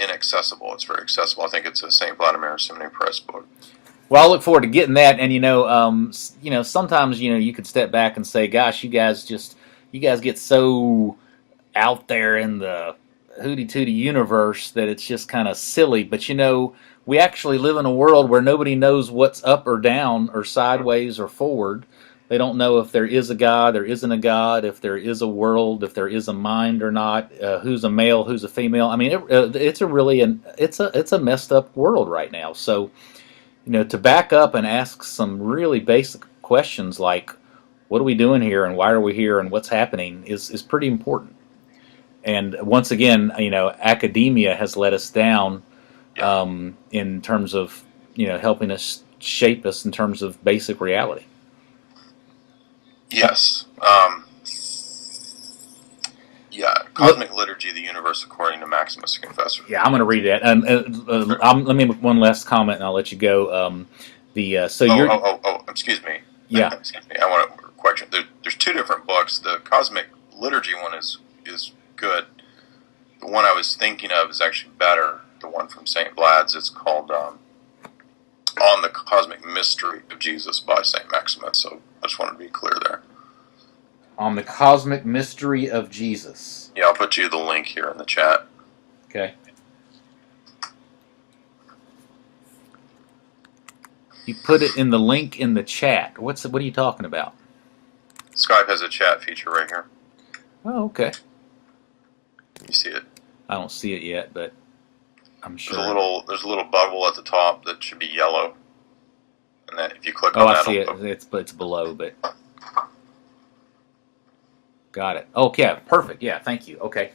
inaccessible. It's very accessible. I think it's a St. Vladimir Seminary Press book. Well, I look forward to getting that. And sometimes you could step back and say, "Gosh, you guys get so out there in the hooty-tooty universe that it's just kind of silly." But we actually live in a world where nobody knows what's up or down or sideways or forward. They don't know if there is a God, there isn't a God, if there is a world, if there is a mind or not, who's a male, who's a female. I mean, it's a messed up world right now. So, to back up and ask some really basic questions like, what are we doing here and why are we here and what's happening is pretty important. And once again, academia has let us down in terms of helping us shape us in terms of basic reality. Yes. Yeah, Cosmic Liturgy of the Universe According to Maximus the Confessor. Yeah, I'm going to read that. And let me make one last comment, and I'll let you go. Excuse me. Yeah. Excuse me. I want to question. There's two different books. The Cosmic Liturgy one is good. The one I was thinking of is actually better. The one from St. Vlad's. It's called On the Cosmic Mystery of Jesus by St. Maximus. So I just wanted to be clear there. On the Cosmic Mystery of Jesus. Yeah, I'll put you the link here in the chat. Okay. You put it in the link in the chat. What are you talking about? Skype has a chat feature right here. Oh, okay. You see it? I don't see it yet, but I'm sure. There's a little bubble at the top that should be yellow, and then if you click on that, I see it. It's below, but got it. Okay, perfect. Yeah, thank you. Okay,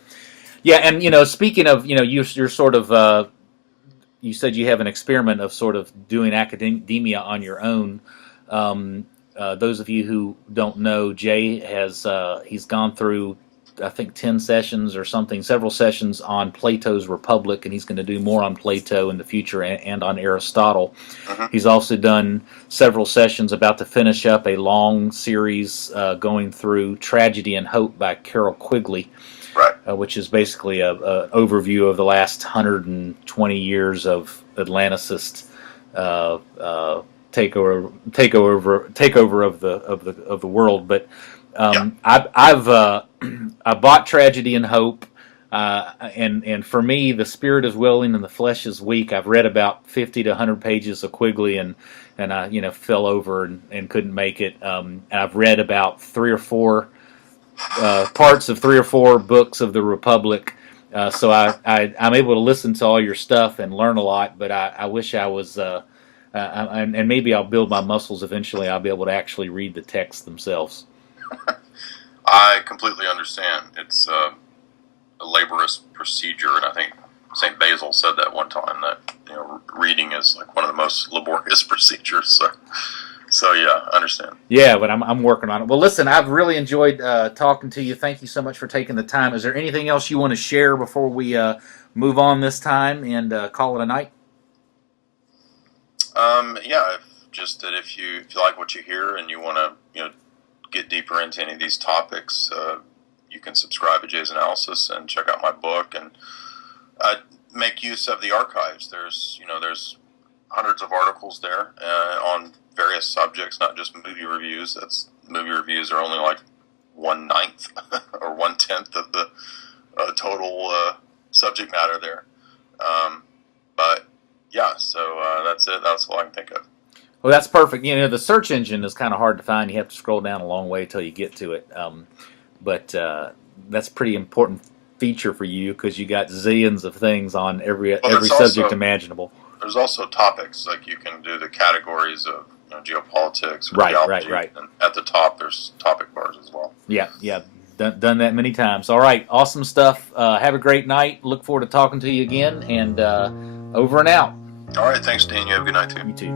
yeah, and speaking of, you're sort of. You said you have an experiment of sort of doing academia on your own. Those of you who don't know, Jay has he's gone through, I think, 10 sessions or something, several sessions on Plato's Republic, and he's going to do more on Plato in the future and on Aristotle. Uh-huh. He's also done several sessions, about to finish up a long series going through Tragedy and Hope by Carol Quigley. Right. Which is basically an overview of the last 120 years of Atlanticist takeover of the world. But I bought Tragedy and Hope, and for me, the spirit is willing and the flesh is weak. I've read about 50 to 100 pages of Quigley, and I fell over and couldn't make it. And I've read about 3 or 4. Parts of 3 or 4 books of the Republic, so I'm able to listen to all your stuff and learn a lot. But I wish I was, and maybe I'll build my muscles eventually. I'll be able to actually read the texts themselves. I completely understand. It's a laborious procedure, and I think St. Basil said that one time, that reading is like one of the most laborious procedures. So yeah, I understand. Yeah, but I'm working on it. Well, listen, I've really enjoyed talking to you. Thank you so much for taking the time. Is there anything else you want to share before we move on this time and call it a night? If you like what you hear and you want to get deeper into any of these topics, you can subscribe to Jay's Analysis and check out my book and make use of the archives. There's hundreds of articles there on various subjects, not just movie reviews. Movie reviews are only like 1/9 or 1/10 of the total subject matter there. But yeah, so that's it. That's all I can think of. Well, that's perfect. The search engine is kind of hard to find. You have to scroll down a long way till you get to it. But that's a pretty important feature for you, because you got zillions of things on every subject imaginable. There's also topics, like you can do the categories of geopolitics, or right. And at the top, there's topic bars as well. Yeah. Done that many times. All right, awesome stuff. Have a great night. Look forward to talking to you again, and over and out. All right, thanks, Dean. You have a good night, too. You too.